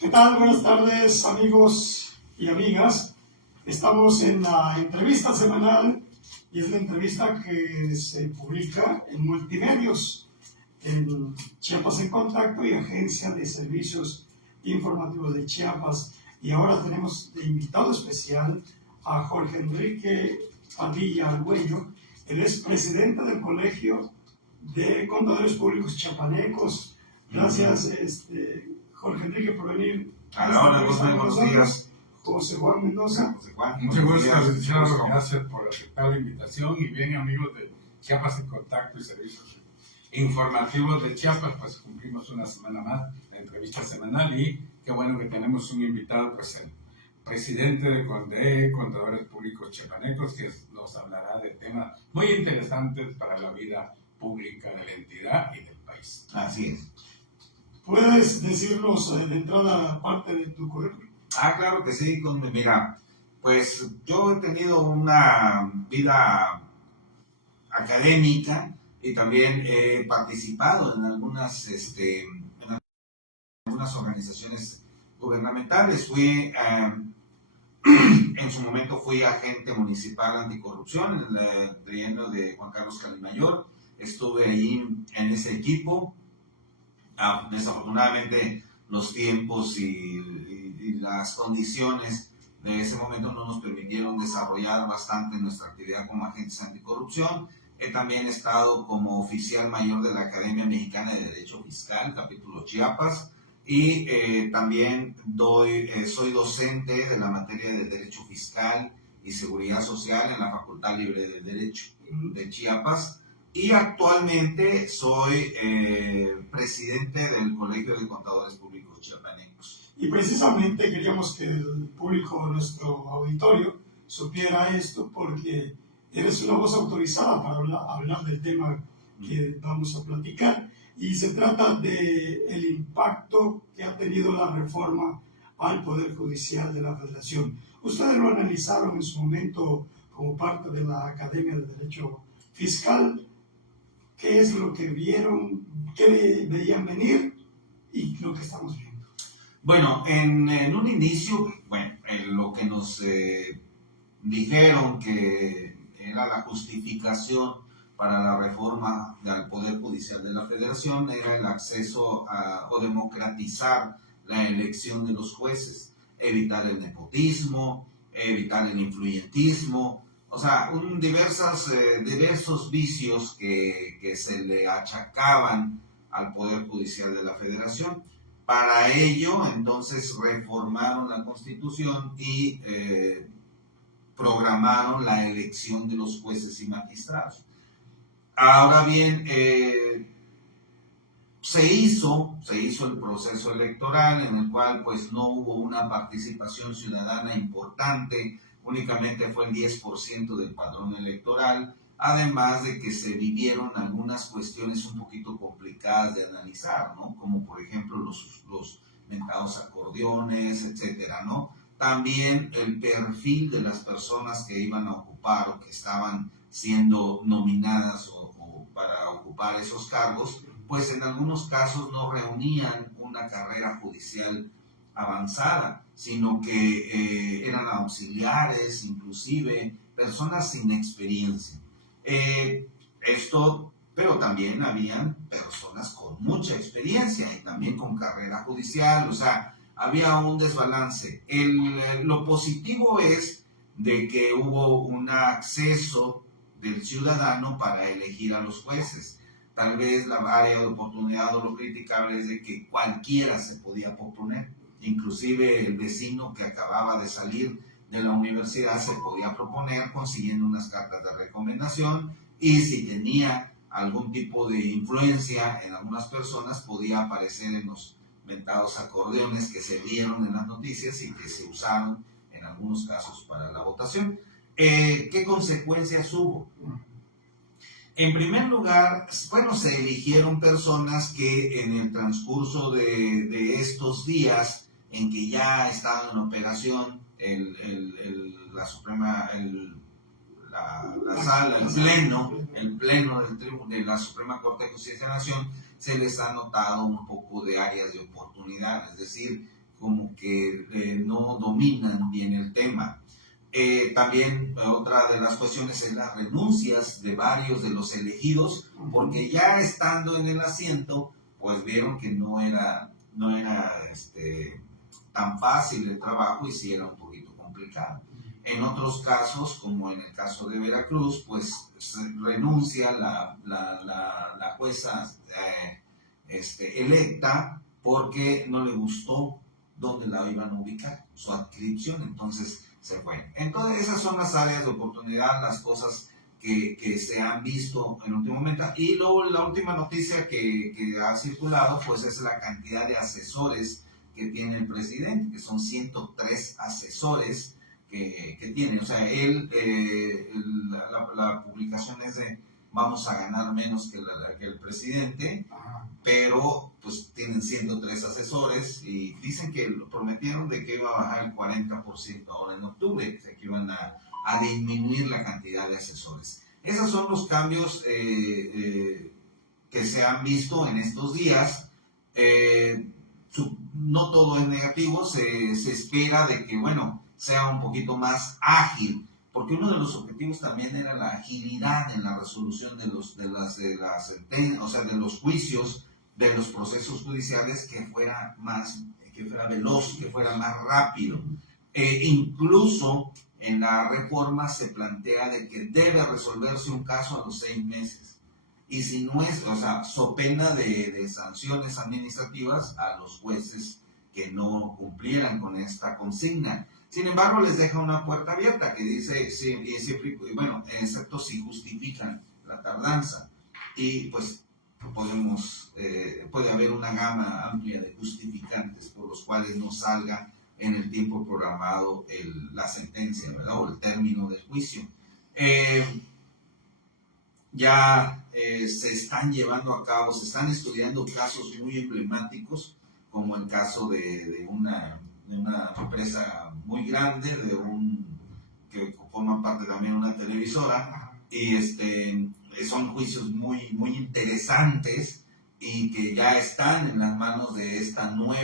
¿Qué tal? Buenas tardes, amigos y amigas. Estamos en la entrevista semanal y es la entrevista que se publica en Multimedios, en Chiapas en Contacto y Agencia de Servicios Informativos de Chiapas. Y ahora tenemos de invitado especial a Jorge Enrique Padilla Argüello. Él es presidente del Colegio de Contadores Públicos Chiapanecos. Gracias, Jorge Enrique, por venir. A la hora, buenos días. José Juan Mendoza. Mucho gusto, licenciado. Gracias por aceptar la invitación. Y bien, amigos de Chiapas en Contacto y Servicios Informativos de Chiapas, pues cumplimos una semana más la entrevista semanal y qué bueno que tenemos un invitado, pues el presidente de Contadores Públicos Chiapanecos, que nos hablará de temas muy interesantes para la vida pública de la entidad y del país. Así es. ¿Puedes decirnos de entrada parte de tu currículum? Claro que sí. Mira, pues yo he tenido una vida académica y también he participado en algunas organizaciones gubernamentales. En su momento fui agente municipal anticorrupción en el trienio de Juan Carlos Calimayor. Estuve ahí en ese equipo. Desafortunadamente los tiempos y las condiciones de ese momento no nos permitieron desarrollar bastante nuestra actividad como agentes anticorrupción. He también estado como oficial mayor de la Academia Mexicana de Derecho Fiscal, capítulo Chiapas, y también soy docente de la materia de Derecho Fiscal y Seguridad Social en la Facultad Libre de Derecho de Chiapas. Y actualmente soy presidente del Colegio de Contadores Públicos Chiapanecos. Y precisamente queríamos que el público de nuestro auditorio supiera esto porque eres una voz autorizada para hablar del tema que vamos a platicar. Y se trata del impacto que ha tenido la reforma al Poder Judicial de la Federación. Ustedes lo analizaron en su momento como parte de la Academia de Derecho Fiscal. ¿Qué es lo que vieron, qué veían venir y lo que estamos viendo? Bueno, en un inicio, lo que nos dijeron que era la justificación para la reforma al Poder Judicial de la Federación era el acceso o democratizar la elección de los jueces, evitar el nepotismo, evitar el influyentismo. O sea, diversos vicios que se le achacaban al Poder Judicial de la Federación. Para ello, entonces, reformaron la Constitución y programaron la elección de los jueces y magistrados. Ahora bien, se hizo el proceso electoral en el cual pues no hubo una participación ciudadana importante. Únicamente fue el 10% del padrón electoral, además de que se vivieron algunas cuestiones un poquito complicadas de analizar, ¿no? Como por ejemplo los mentados acordeones, etcétera, ¿no? También el perfil de las personas que iban a ocupar o que estaban siendo nominadas o para ocupar esos cargos, pues en algunos casos no reunían una carrera judicial avanzada, sino que eran auxiliares, inclusive personas sin experiencia. Pero también habían personas con mucha experiencia y también con carrera judicial, o sea, había un desbalance. Lo positivo es de que hubo un acceso del ciudadano para elegir a los jueces. Tal vez la área de oportunidad o lo criticable es de que cualquiera se podía proponer. Inclusive el vecino que acababa de salir de la universidad se podía proponer consiguiendo unas cartas de recomendación y si tenía algún tipo de influencia en algunas personas podía aparecer en los mentados acordeones que se vieron en las noticias y que se usaron en algunos casos para la votación. ¿Qué consecuencias hubo? En primer lugar, se eligieron personas que en el transcurso de estos días en que ya estaba en operación el pleno de la Suprema Corte de Justicia de la Nación, se les ha notado un poco de áreas de oportunidad, es decir, como que no dominan bien el tema. También otra de las cuestiones es las renuncias de varios de los elegidos, porque ya estando en el asiento, pues vieron que no era tan fácil el trabajo y sí era un poquito complicado. En otros casos, como en el caso de Veracruz, pues renuncia la jueza electa porque no le gustó dónde la iban a ubicar, su adscripción, entonces se fue. Entonces esas son las áreas de oportunidad, las cosas que se han visto en último momento. Y luego la última noticia que ha circulado, pues es la cantidad de asesores que tiene el presidente, que son 103 asesores que tiene. O sea, la publicación es de vamos a ganar menos que el presidente, pero pues tienen 103 asesores y dicen que lo prometieron de que iba a bajar el 40% ahora en octubre, o sea, que iban a disminuir la cantidad de asesores. Esos son los cambios que se han visto en estos días. No todo es negativo, se espera de que, bueno, sea un poquito más ágil, porque uno de los objetivos también era la agilidad en la resolución de los juicios, de los procesos judiciales, que fuera veloz, que fuera más rápido. Incluso en la reforma se plantea de que debe resolverse un caso a los 6 meses. Y si no es, o sea, so pena de sanciones administrativas a los jueces que no cumplieran con esta consigna. Sin embargo, les deja una puerta abierta que dice, bueno, excepto si justifican la tardanza. Y pues puede haber una gama amplia de justificantes por los cuales no salga en el tiempo programado la sentencia, ¿verdad? O el término del juicio. Se están llevando a cabo, se están estudiando casos muy emblemáticos, como el caso de una empresa muy grande, que forma parte también de una televisora, y son juicios muy, muy interesantes y que ya están en las manos de este nuevo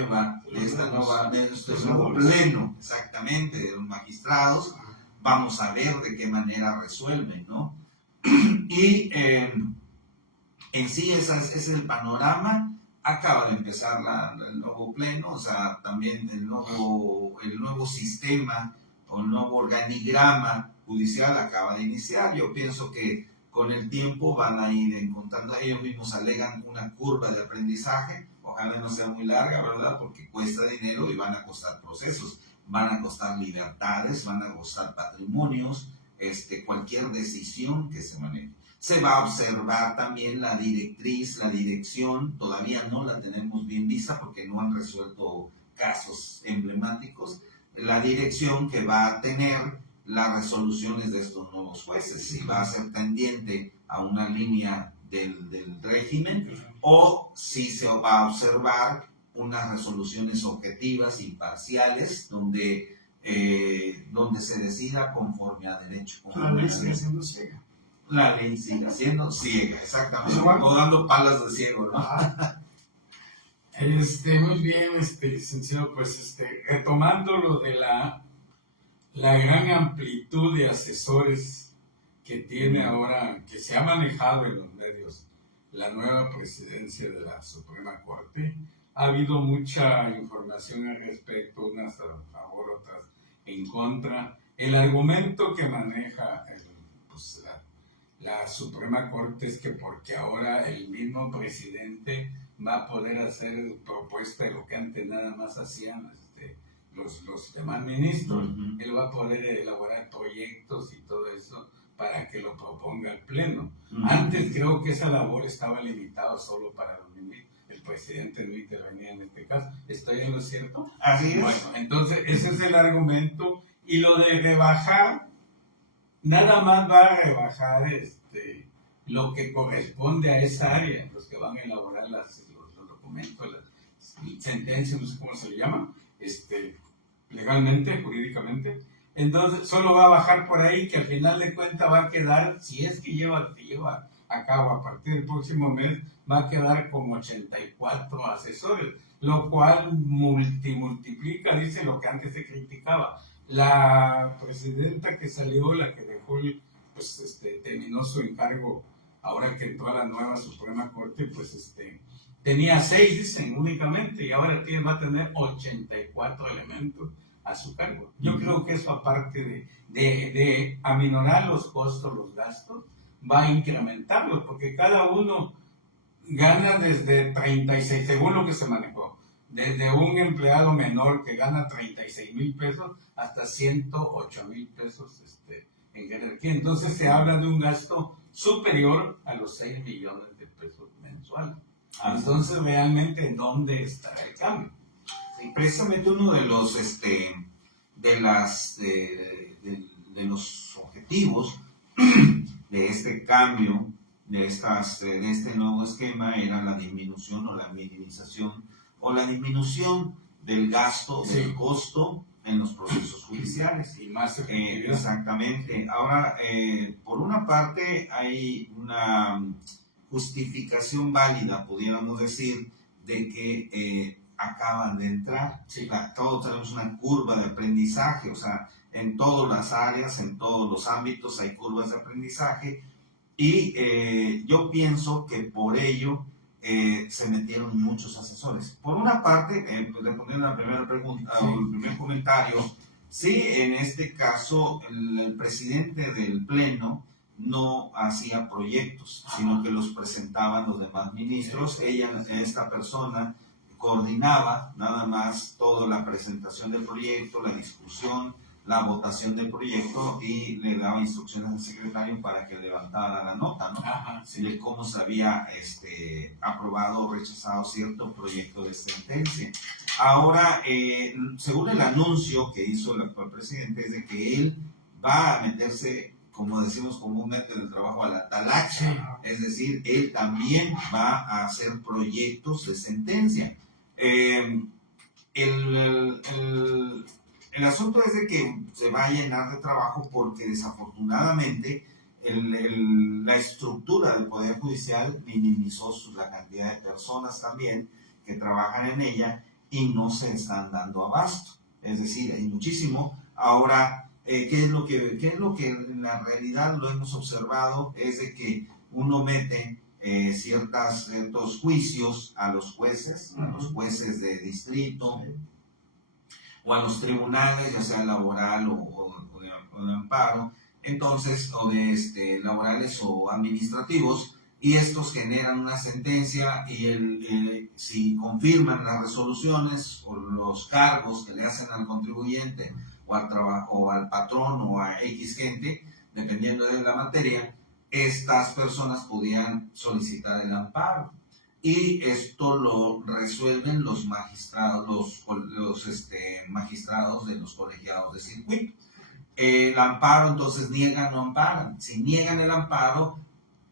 pleno, exactamente, de los magistrados. Vamos a ver de qué manera resuelven, ¿no? Y en sí ese es el panorama. Acaba de empezar el nuevo pleno, o sea, también el nuevo sistema o el nuevo organigrama judicial acaba de iniciar. Yo pienso que con el tiempo van a ir encontrando, ellos mismos alegan una curva de aprendizaje, ojalá no sea muy larga, ¿verdad? Porque cuesta dinero y van a costar procesos, van a costar libertades, van a costar patrimonios, cualquier decisión que se maneje. Se va a observar también la directriz, la dirección, todavía no la tenemos bien vista porque no han resuelto casos emblemáticos, la dirección que va a tener las resoluciones de estos nuevos jueces, si va a ser tendiente a una línea del régimen o si se va a observar unas resoluciones objetivas, imparciales, donde se decida conforme a derecho. La ley sigue siendo ciega. La ley sigue siendo ciega, exactamente. O dando palas de ciego, ¿no? Muy bien, licenciado, pues retomando lo de la gran amplitud de asesores que tiene ahora, que se ha manejado en los medios, la nueva presidencia de la Suprema Corte, ha habido mucha información al respecto, unas a favor, otras en contra. El argumento que maneja la Suprema Corte es que porque ahora el mismo presidente va a poder hacer propuesta de lo que antes nada más hacían los demás ministros. Él va a poder elaborar proyectos y todo eso para que lo proponga al Pleno. Antes creo que esa labor estaba limitada solo para los ministros. El presidente no intervenía en este caso. ¿Estoy en lo cierto? Así es. Bueno, entonces ese es el argumento. Y lo de rebajar, nada más va a rebajar lo que corresponde a esa área, los que van a elaborar los documentos, las sentencias, no sé cómo se le llama, legalmente, jurídicamente. Entonces solo va a bajar por ahí, que al final de cuentas va a quedar, si es que lleva a cabo a partir del próximo mes, va a quedar con 84 asesores, lo cual multiplica, dice, lo que antes se criticaba. La presidenta que salió, la que dejó, terminó su encargo ahora que entró a la nueva Suprema Corte, tenía 6, dicen, únicamente, y ahora va a tener 84 elementos a su cargo. Yo creo que eso, aparte de aminorar los costos, los gastos, va a incrementarlos, porque cada uno gana desde 36, según lo que se manejó, desde un empleado menor que gana 36,000 pesos hasta 108,000 pesos en jerarquía. Entonces se habla de un gasto superior a los 6 millones de pesos mensuales. Entonces, realmente, ¿dónde está el cambio? Y precisamente uno de los de los objetivos de este cambio, de este nuevo esquema, era la disminución o la minimización o la disminución del gasto, del costo en los procesos judiciales. Y más exactamente. Ahora, por una parte, hay una justificación válida, pudiéramos decir, de que acaban de entrar. Sí. Todos tenemos una curva de aprendizaje, o sea, en todas las áreas, en todos los ámbitos hay curvas de aprendizaje, y yo pienso que por ello se metieron muchos asesores. Por una parte, respondiendo a la primera pregunta, el primer comentario, sí, en este caso, el presidente del Pleno no hacía proyectos, sino que los presentaban los demás ministros. Esta persona coordinaba nada más toda la presentación del proyecto, la discusión, la votación del proyecto, y le daba instrucciones al secretario para que levantara la nota, ¿no? De cómo se había aprobado o rechazado cierto proyecto de sentencia. Ahora, según el anuncio que hizo el actual presidente, es de que él va a meterse, como decimos comúnmente en el trabajo, a la talacha, es decir, él también va a hacer proyectos de sentencia. El asunto es de que se va a llenar de trabajo porque desafortunadamente la estructura del Poder Judicial minimizó la cantidad de personas también que trabajan en ella y no se están dando abasto. Es decir, hay muchísimo. Ahora, ¿qué es lo que en la realidad lo hemos observado? Es de que uno mete ciertos juicios a los jueces de distrito, o a los tribunales, ya sea laboral o de amparo, entonces, o de laborales o administrativos, y estos generan una sentencia, y si confirman las resoluciones o los cargos que le hacen al contribuyente o al patrón o a X gente, dependiendo de la materia, estas personas podían solicitar el amparo. Y esto lo resuelven los magistrados, magistrados de los colegiados de circuito. El amparo, entonces, niegan o no amparan. Si niegan el amparo,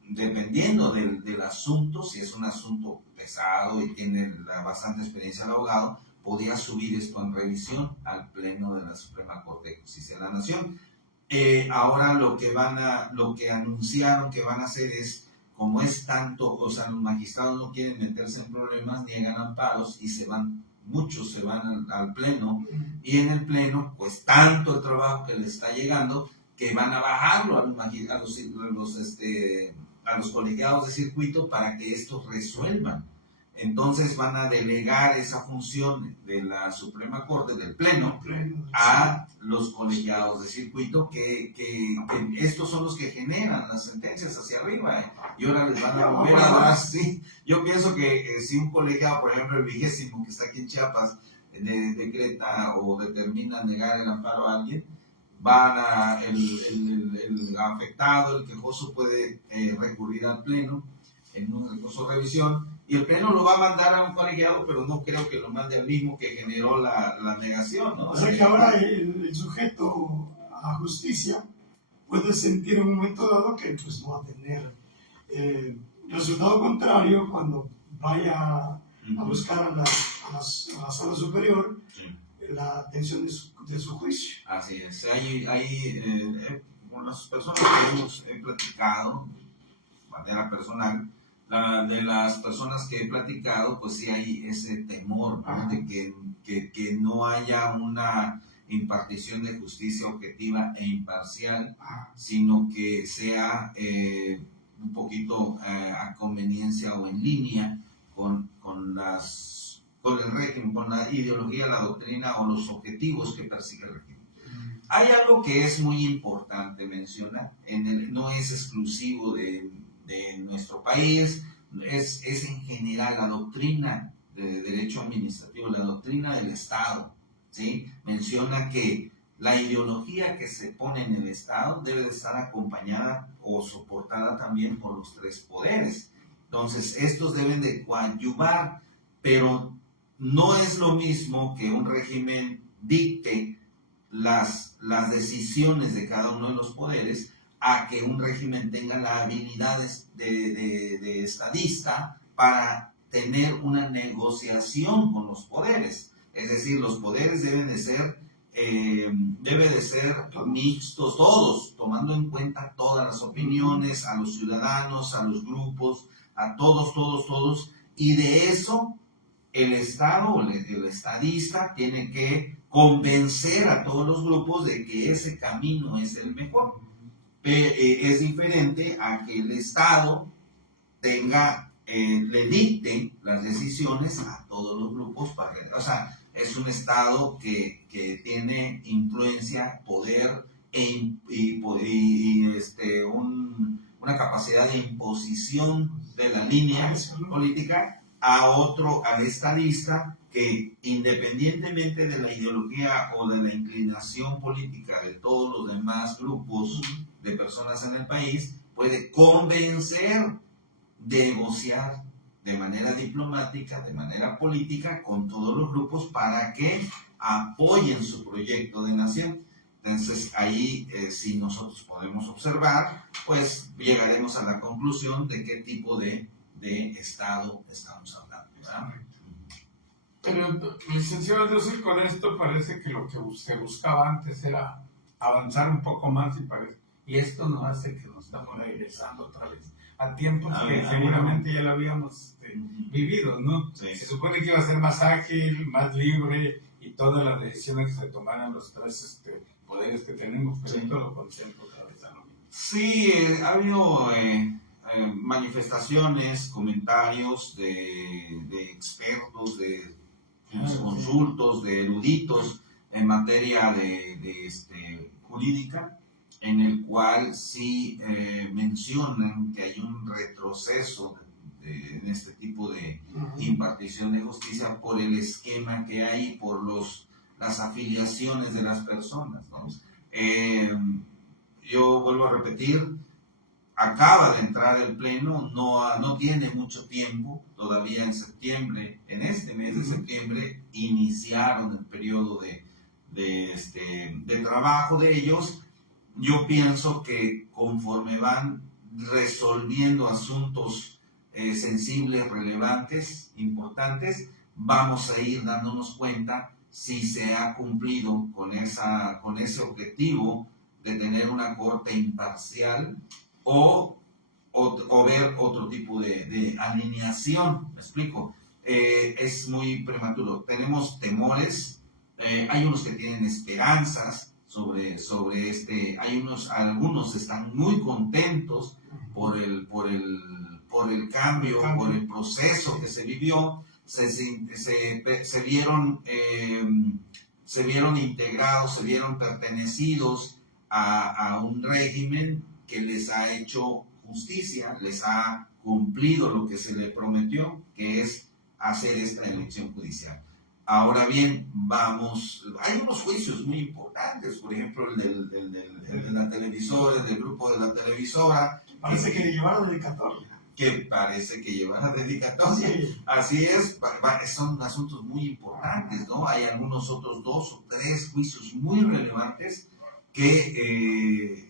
dependiendo del asunto, si es un asunto pesado y tiene bastante experiencia el abogado, podría subir esto en revisión al Pleno de la Suprema Corte de Justicia de la Nación. Ahora lo que anunciaron que van a hacer es, como es tanto, o sea, los magistrados no quieren meterse en problemas, niegan amparos y muchos se van al Pleno, y en el Pleno, pues tanto el trabajo que les está llegando, que van a bajarlo a los colegiados de circuito para que estos resuelvan. Entonces van a delegar esa función de la Suprema Corte, del Pleno, a los colegiados de circuito, que estos son los que generan las sentencias hacia arriba, y ahora les van a volver a dar. Sí. Yo pienso que si un colegiado, por ejemplo el 20º que está aquí en Chiapas, decreta o determina negar el amparo a alguien, el afectado, el quejoso, puede recurrir al Pleno en un recurso de revisión, y el Pleno lo va a mandar a un colegiado, pero no creo que lo mande al mismo que generó la negación, ¿no? O sea que ahora el sujeto a justicia puede sentir en un momento dado que pues no va a tener resultado contrario cuando vaya a buscar a la sala superior la atención de su juicio. Así es. Con las personas que he platicado, manera personal, de las personas que he platicado, pues sí hay ese temor, ¿no? De que no haya una impartición de justicia objetiva e imparcial, sino que sea un poquito a conveniencia o en línea con el régimen, con la ideología, la doctrina o los objetivos que persigue el régimen. Hay algo que es muy importante mencionar, no es exclusivo de nuestro país, es en general la doctrina de derecho administrativo, la doctrina del Estado, ¿sí? Menciona que la ideología que se pone en el Estado debe de estar acompañada o soportada también por los tres poderes. Entonces, estos deben de coadyuvar, pero no es lo mismo que un régimen dicte las decisiones de cada uno de los poderes a que un régimen tenga las habilidades de estadista para tener una negociación con los poderes. Es decir, los poderes deben de ser mixtos todos, tomando en cuenta todas las opiniones, a los ciudadanos, a los grupos, a todos, y de eso el Estado o el estadista tiene que convencer a todos los grupos de que ese camino es el mejor. Es diferente a que el Estado le dicte las decisiones a todos los grupos, o sea, es un Estado que tiene influencia, poder una capacidad de imposición de la línea política al estadista, que independientemente de la ideología o de la inclinación política de todos los demás grupos de personas en el país, puede convencer, negociar de manera diplomática, de manera política, con todos los grupos para que apoyen su proyecto de nación. Entonces ahí, si nosotros podemos observar, pues llegaremos a la conclusión de qué tipo de Estado estamos hablando, ¿verdad? Pero, licenciado Andrés, con esto parece que lo que se buscaba antes era avanzar un poco más y esto nos hace que nos estamos regresando otra vez a tiempos que seguramente ya lo habíamos vivido, ¿no? Sí. Se supone que iba a ser más ágil, más libre y todas las decisiones que se tomaran los tres poderes que tenemos, pero esto lo concentro otra vez a lo mismo. Sí, ha habido manifestaciones, comentarios de expertos, de consultos, de eruditos en materia de jurídica, en el cual sí mencionan que hay un retroceso en este tipo de impartición de justicia por el esquema que hay, por las afiliaciones de las personas, ¿no? Yo vuelvo a repetir, acaba de entrar el pleno, no tiene mucho tiempo, todavía en septiembre, en este mes de septiembre, iniciaron el periodo de trabajo de ellos. Yo pienso que conforme van resolviendo asuntos sensibles, relevantes, importantes, vamos a ir dándonos cuenta si se ha cumplido con ese objetivo de tener una corte imparcial o ver otro tipo de alineación. ¿Me explico? Es muy prematuro. Tenemos temores, hay unos que tienen esperanzas sobre algunos están muy contentos por el cambio, por el proceso que se vivió, se vieron integrados, se vieron pertenecidos a un régimen que les ha hecho justicia, les ha cumplido lo que se le prometió, que es hacer esta elección judicial. Ahora bien, hay unos juicios muy importantes, por ejemplo el de la televisora, del grupo de la televisora. Parece que llevara dedicatoria. Sí. Así es, son asuntos muy importantes, ¿no? Hay algunos otros 2 o 3 juicios muy relevantes que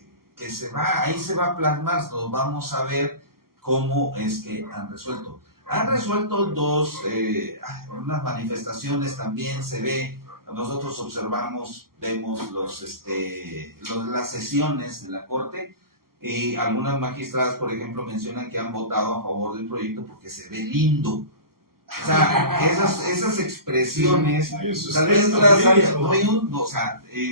ahí se va a plasmar, nos vamos a ver cómo es que han resuelto. Han resuelto unas manifestaciones también se ve, nosotros vemos las sesiones de la Corte, Y algunas magistradas, por ejemplo, mencionan que han votado a favor del proyecto porque se ve lindo. O sea, esas expresiones, tal vez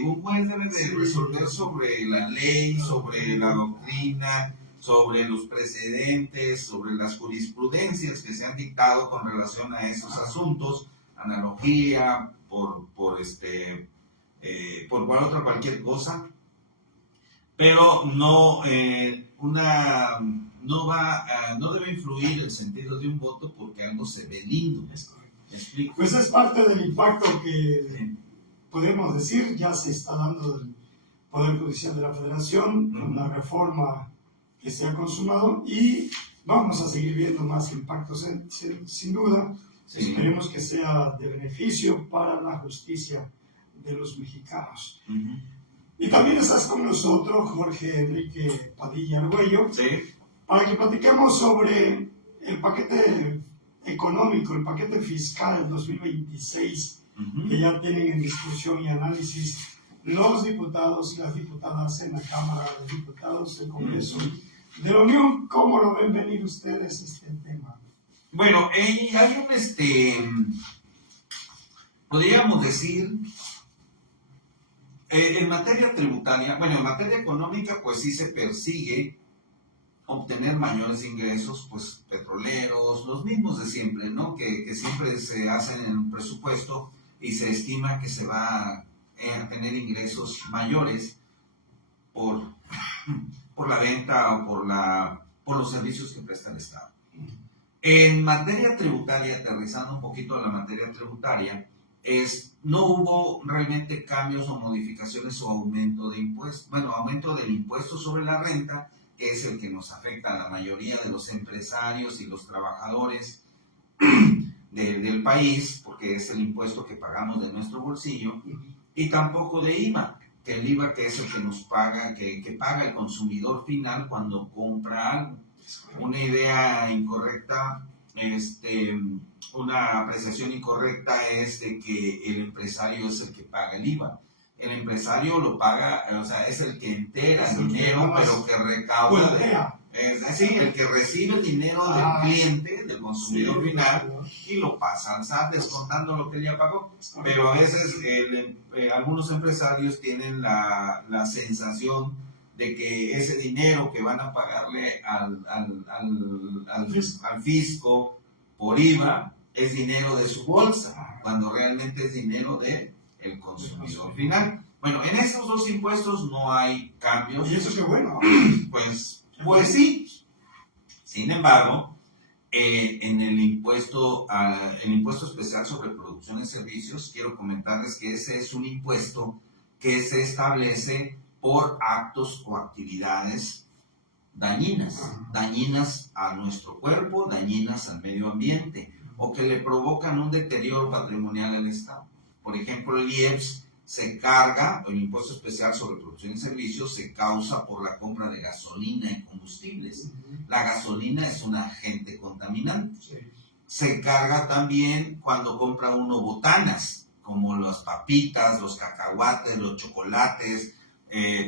un juez debe de resolver sobre la ley, sobre la doctrina, sobre los precedentes, sobre las jurisprudencias que se han dictado con relación a esos asuntos, analogía, por cualquier cosa, pero no debe influir el sentido de un voto porque algo se ve lindo. ¿Me explico? Pues es parte del impacto que podemos decir ya se está dando del Poder Judicial de la Federación, con una reforma que se ha consumado, y vamos a seguir viendo más impactos sin duda. Sí. Esperemos que sea de beneficio para la justicia de los mexicanos. Y también estás con nosotros, Jorge Enrique Padilla Argüello, para que platiquemos sobre el paquete económico, el paquete fiscal 2026, que ya tienen en discusión y análisis los diputados y las diputadas en la Cámara de Diputados del Congreso de la Unión. ¿Cómo lo ven venir ustedes este tema? Bueno, hay podríamos decir, en materia tributaria, en materia económica, pues sí se persigue obtener mayores ingresos, pues petroleros, los mismos de siempre, ¿no? Que siempre se hacen en el presupuesto y se estima que se va a tener ingresos mayores por la venta o por los servicios que presta el Estado. En materia tributaria, aterrizando un poquito a la materia tributaria, no hubo realmente cambios o modificaciones o aumento de impuestos. Bueno, aumento del impuesto sobre la renta, que es el que nos afecta a la mayoría de los empresarios y los trabajadores del país, porque es el impuesto que pagamos de nuestro bolsillo, y tampoco de IVA, que el IVA que es el que nos paga, que paga el consumidor final cuando compra algo. Una idea incorrecta, una apreciación incorrecta es de que el empresario es el que paga el IVA. El empresario lo paga, o sea, es el que entera el dinero, pero que recauda. El que recibe el dinero del cliente, del consumidor final, y lo pasa al SAT descontando lo que él ya pagó. Pero a veces algunos empresarios tienen la sensación de que ese dinero que van a pagarle al fisco por IVA es dinero de su bolsa, cuando realmente es dinero del consumidor final. Bueno, en estos dos impuestos no hay cambios. Y eso es que bueno. Pues sí. Sin embargo, en el impuesto especial sobre producción y servicios, quiero comentarles que ese es un impuesto que se establece por actos o actividades dañinas a nuestro cuerpo, dañinas al medio ambiente, o que le provocan un deterioro patrimonial al Estado. Por ejemplo, el IEPS se carga, el impuesto especial sobre producción y servicios se causa por la compra de gasolina y combustibles. La gasolina es un agente contaminante. Se carga también cuando compra uno botanas, como las papitas, los cacahuates, los chocolates,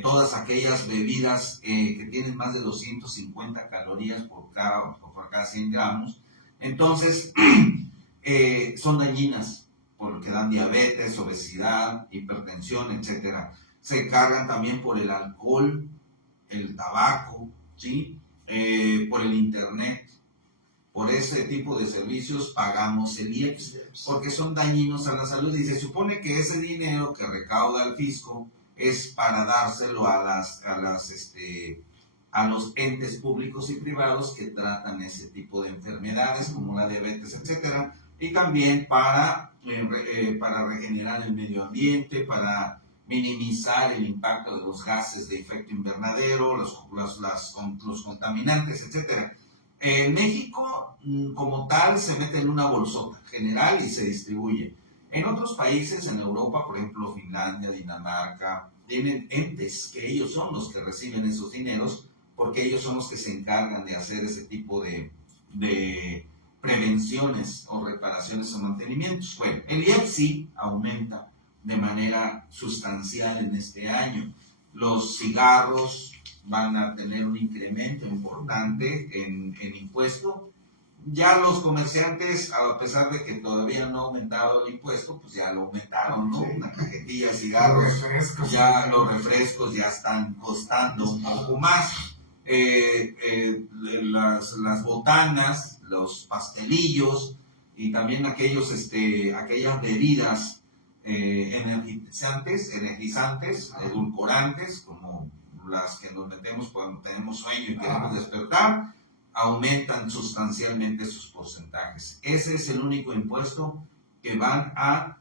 todas aquellas bebidas que tienen más de 250 calorías por cada 100 gramos. Entonces, son dañinas porque dan diabetes, obesidad, hipertensión, etc. Se cargan también por el alcohol, el tabaco, ¿sí? Por el internet. Por ese tipo de servicios pagamos el IEPS, porque son dañinos a la salud, y se supone que ese dinero que recauda el fisco es para dárselo a los entes públicos y privados que tratan ese tipo de enfermedades como la diabetes, etc. Y también para regenerar el medio ambiente, para minimizar el impacto de los gases de efecto invernadero, los contaminantes, etc. En México, como tal, se mete en una bolsota general y se distribuye. En otros países, en Europa, por ejemplo, Finlandia, Dinamarca, tienen entes que ellos son los que reciben esos dineros, porque ellos son los que se encargan de hacer ese tipo de prevenciones o reparaciones o mantenimientos. Bueno, el IEPS sí aumenta de manera sustancial en este año. Los cigarros van a tener un incremento importante en impuesto. Ya los comerciantes, a pesar de que todavía no ha aumentado el impuesto, pues ya lo aumentaron, ¿no? Sí. Una cajetilla de cigarros, los refrescos ya están costando un poco más. Las botanas, los pastelillos y también aquellas bebidas energizantes, edulcorantes, como las que nos metemos cuando tenemos sueño y queremos despertar, aumentan sustancialmente sus porcentajes. Ese es el único impuesto que van a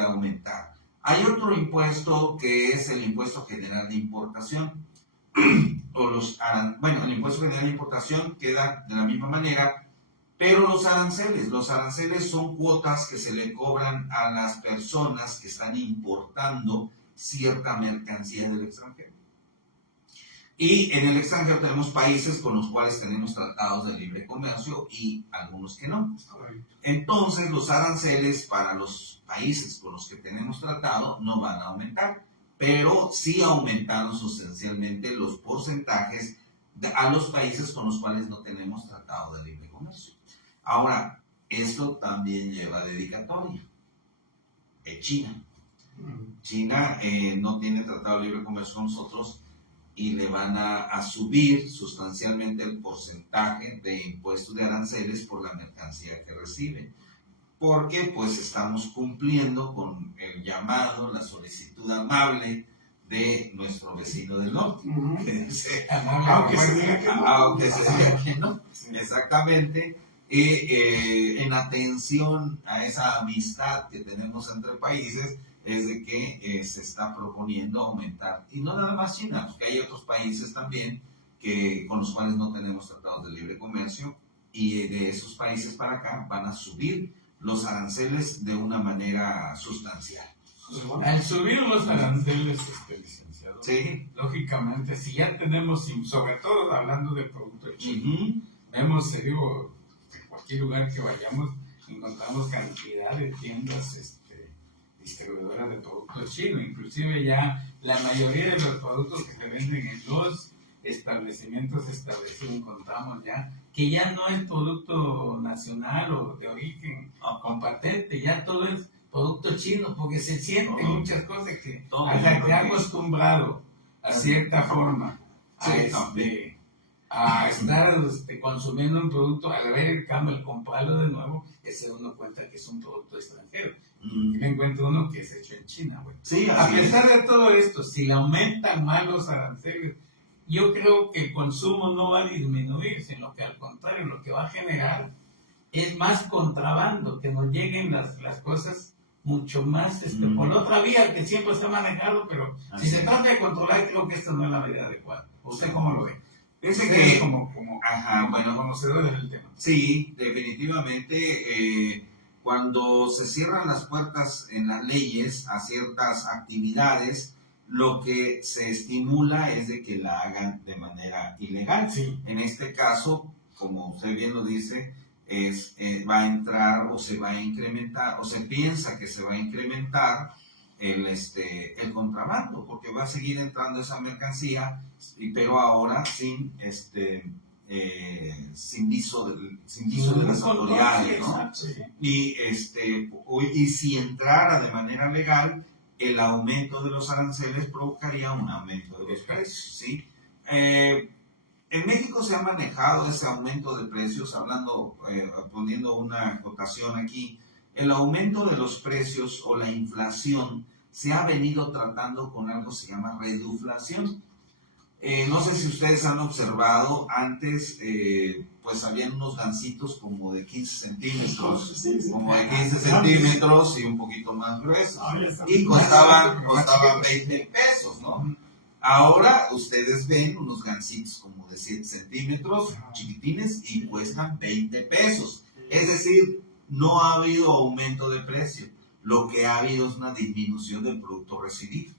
aumentar. Hay otro impuesto que es el impuesto general de importación. El impuesto general de importación queda de la misma manera, pero los aranceles son cuotas que se le cobran a las personas que están importando cierta mercancía del extranjero. Y en el extranjero tenemos países con los cuales tenemos tratados de libre comercio y algunos que no. Entonces, los aranceles para los países con los que tenemos tratado no van a aumentar, pero sí aumentaron sustancialmente los porcentajes a los países con los cuales no tenemos tratado de libre comercio. Ahora, esto también lleva dedicatoria. China. China no tiene tratado de libre comercio con nosotros, y le van a subir sustancialmente el porcentaje de impuestos de aranceles por la mercancía que reciben. Porque pues estamos cumpliendo con el llamado, la solicitud amable de nuestro vecino del norte. Que dice, aunque se diga que no. Exactamente. En atención a esa amistad que tenemos entre países, es de que se está proponiendo aumentar, y no nada más China, porque hay otros países también con los cuales no tenemos tratados de libre comercio, y de esos países para acá van a subir los aranceles de una manera sustancial. Al subir los aranceles, licenciado, sí, lógicamente, si ya tenemos, sobre todo hablando del producto chino, vemos, en cualquier lugar que vayamos, encontramos cantidad de tiendas distribuidoras de productos chinos, inclusive ya la mayoría de los productos que se venden en los establecimientos establecidos encontramos ya que ya no es producto nacional o de origen con patente, ya todo es producto chino, porque se sienten muchas cosas que hasta te ha acostumbrado a cierta forma a estar consumiendo un producto, al ver el cambio, al comprarlo de nuevo, se uno cuenta que es un producto extranjero. Y me encuentro uno que es hecho en China, güey. Sí, a pesar de todo esto, si le aumentan más los aranceles, yo creo que el consumo no va a disminuir, sino que al contrario, lo que va a generar es más contrabando, que nos lleguen las cosas mucho más por la otra vía que siempre se ha manejado, pero si se trata de controlar, creo que esta no es la medida adecuada. ¿Usted cómo lo ve? Dice que como conocedores del tema. Sí, definitivamente. Cuando se cierran las puertas en las leyes a ciertas actividades, lo que se estimula es de que la hagan de manera ilegal. Sí. En este caso, como usted bien lo dice, va a entrar o se va a incrementar, o se piensa que se va a incrementar el contrabando, porque va a seguir entrando esa mercancía, pero ahora sin viso de las autoridades, ¿no? Y si entrara de manera legal, el aumento de los aranceles provocaría un aumento de los precios, ¿sí? En México se ha manejado ese aumento de precios, poniendo una acotación aquí. El aumento de los precios o la inflación se ha venido tratando con algo que se llama reduflación. No sé si ustedes han observado, antes pues habían unos gancitos como de 15 centímetros, y un poquito más gruesos, y costaban 20 pesos, ¿no? Ahora ustedes ven unos gancitos como de 7 centímetros, chiquitines, y cuestan 20 pesos. Es decir, no ha habido aumento de precio, lo que ha habido es una disminución del producto recibido.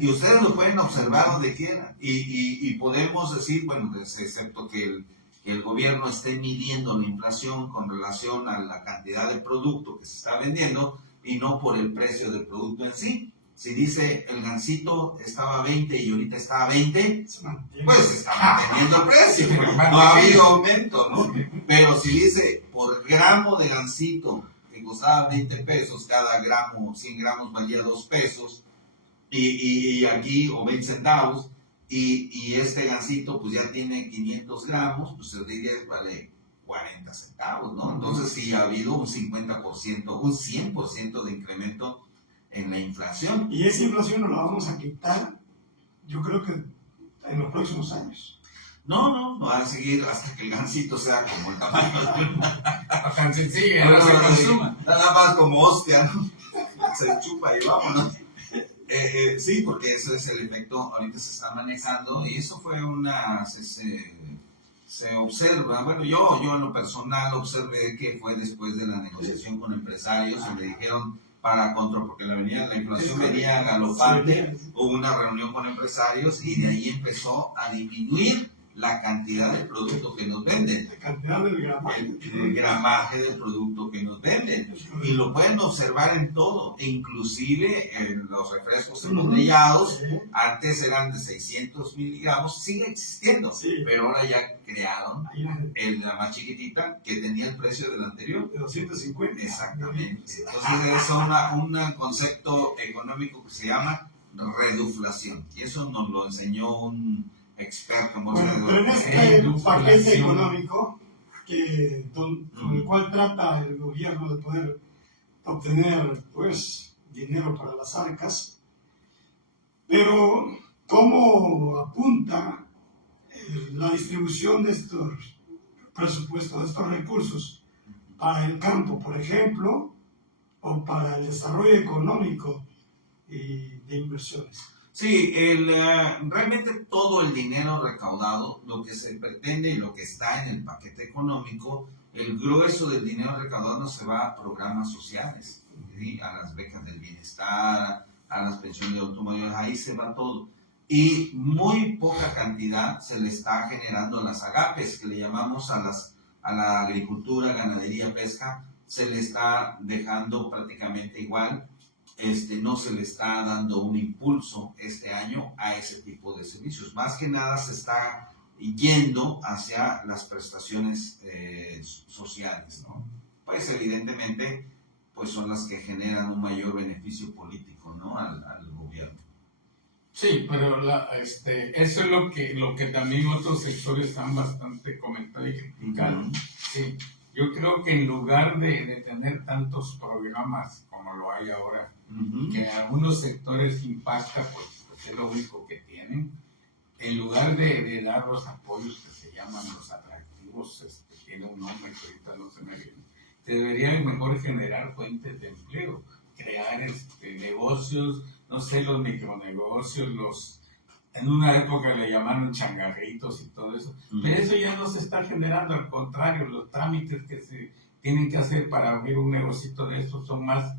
Y ustedes lo pueden observar donde quieran. Y podemos decir, bueno, excepto que el gobierno esté midiendo la inflación con relación a la cantidad de producto que se está vendiendo y no por el precio del producto en sí. Si dice el gansito estaba a 20 y ahorita está a 20, Se mantiene. pues está manteniendo el precio, no ha habido aumento, ¿no? Pero si dice por gramo de gansito que costaba 20 pesos, cada gramo, 100 gramos valía 2 pesos, y aquí, o 20 centavos, y este gansito pues ya tiene 500 gramos, pues el de 10 vale 40 centavos, ¿no? Entonces sí ha habido un 50%, un 100% de incremento en la inflación. Y esa inflación no la vamos a quitar, yo creo que en los próximos años. No, va a seguir hasta que el gansito sea como el tamaño de una... Tan sencillo, no se consuma. Nada más como hostia, ¿no? Se chupa y vámonos. Sí, porque eso es el efecto, ahorita se está manejando, y eso fue se observa, bueno, yo en lo personal observé que fue después de la negociación con empresarios, donde dijeron para control, porque la inflación venía galopante, hubo una reunión con empresarios y de ahí empezó a disminuir la cantidad de producto que nos venden, La cantidad del gramaje. el gramaje del producto que nos venden, y lo pueden observar en todo, e inclusive en los refrescos embotellados. Antes eran de 600 miligramos, sigue existiendo, pero ahora ya crearon la más chiquitita que tenía el precio del anterior, de 250. Exactamente. Entonces es un concepto económico que se llama reduflación, y eso nos lo enseñó un experto. Bueno, pero en este paquete económico con el cual trata el gobierno de poder obtener pues dinero para las arcas, pero cómo apunta la distribución de estos presupuestos, de estos recursos para el campo, por ejemplo, o para el desarrollo económico y de inversiones. Sí, realmente todo el dinero recaudado, lo que se pretende y lo que está en el paquete económico, el grueso del dinero recaudado se va a programas sociales, ¿sí? A las becas del bienestar, a las pensiones de adultos mayores, ahí se va todo. Y muy poca cantidad se le está generando a las agapes, que le llamamos a la agricultura, ganadería, pesca, se le está dejando prácticamente igual. No se le está dando un impulso este año a ese tipo de servicios. Más que nada se está yendo hacia las prestaciones sociales, ¿no? Pues evidentemente pues son las que generan un mayor beneficio político, ¿no? al gobierno. Sí, pero eso es lo que también otros sectores han bastante comentado y criticado. Sí, yo creo que en lugar de tener tantos programas como lo hay ahora, que a algunos sectores impacta, pues es lo único que tienen, en lugar de dar los apoyos que se llaman los atractivos, tiene un nombre que ahorita no se me viene, debería mejor generar fuentes de empleo, crear negocios, no sé, los micronegocios, en una época le llamaron changarritos y todo eso, pero eso ya no se está generando, al contrario, los trámites que se tienen que hacer para abrir un negocito de estos son más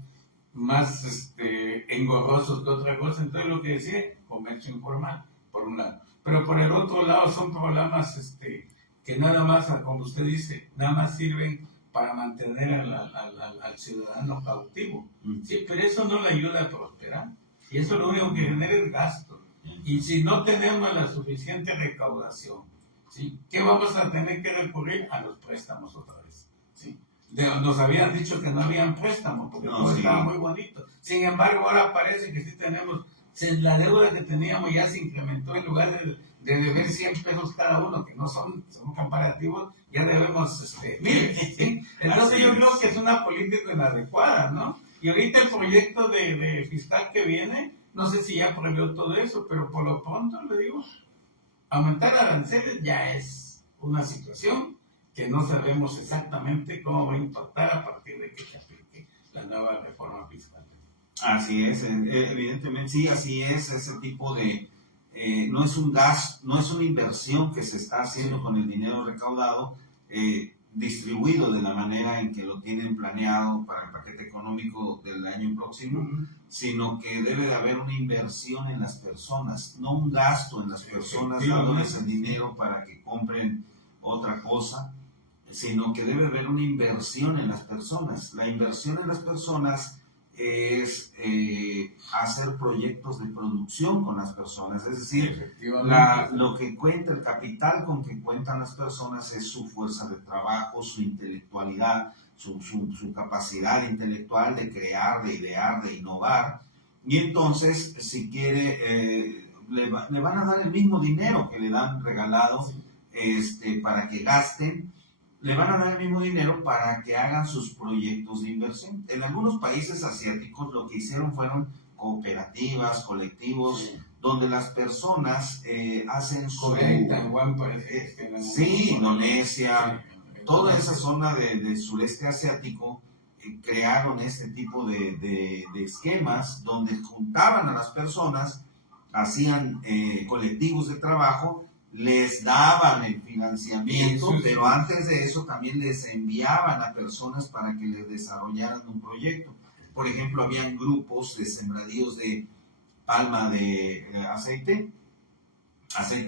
engorrosos que otra cosa. Entonces lo que decía, comercio informal, por un lado, pero por el otro lado son programas que nada más, como usted dice, nada más sirven para mantener al ciudadano cautivo. Sí, pero eso no le ayuda a prosperar, y eso lo único que genera es gasto. Y si no tenemos la suficiente recaudación, ¿sí? ¿Qué vamos a tener que recurrir? A los préstamos otra vez, ¿sí? Nos habían dicho que no habían préstamos porque todo estaba muy bonito. Sin embargo, ahora parece que sí tenemos, la deuda que teníamos ya se incrementó. En lugar de deber 100 pesos cada uno, que no son comparativos, ya debemos 1000, ¿sí? Entonces yo creo que es una política inadecuada, ¿no? Y ahorita el proyecto de fiscal que viene, no sé si ya prohibió todo eso, pero por lo pronto le digo, aumentar aranceles ya es una situación que no sabemos exactamente cómo va a impactar a partir de que se aplique la nueva reforma fiscal. Así es, evidentemente sí, así es, ese tipo de... no es un gasto, no es una inversión que se está haciendo con el dinero recaudado, distribuido de la manera en que lo tienen planeado para el paquete económico del año próximo, sino que debe de haber una inversión en las personas, no un gasto en las personas, dándoles el dinero para que compren otra cosa, sino que debe haber una inversión en las personas. La inversión en las personas es a hacer proyectos de producción con las personas. Es decir, Efectivamente. lo que cuenta, el capital con que cuentan las personas es su fuerza de trabajo, su intelectualidad, su capacidad intelectual de crear, de idear, de innovar. Y entonces, si quiere, le van a dar el mismo dinero que le dan regalado para que gasten, le van a dar el mismo dinero para que hagan sus proyectos de inversión. En algunos países asiáticos lo que hicieron fueron cooperativas, colectivos, donde las personas hacen su... Corea, Taiwán, parece que sí, Indonesia, sí, toda esa zona del sureste asiático, crearon este tipo de esquemas donde juntaban a las personas, hacían colectivos de trabajo, les daban el financiamiento, sí, pero antes de eso también les enviaban a personas para que les desarrollaran un proyecto. Por ejemplo, habían grupos de sembradíos de palma de aceite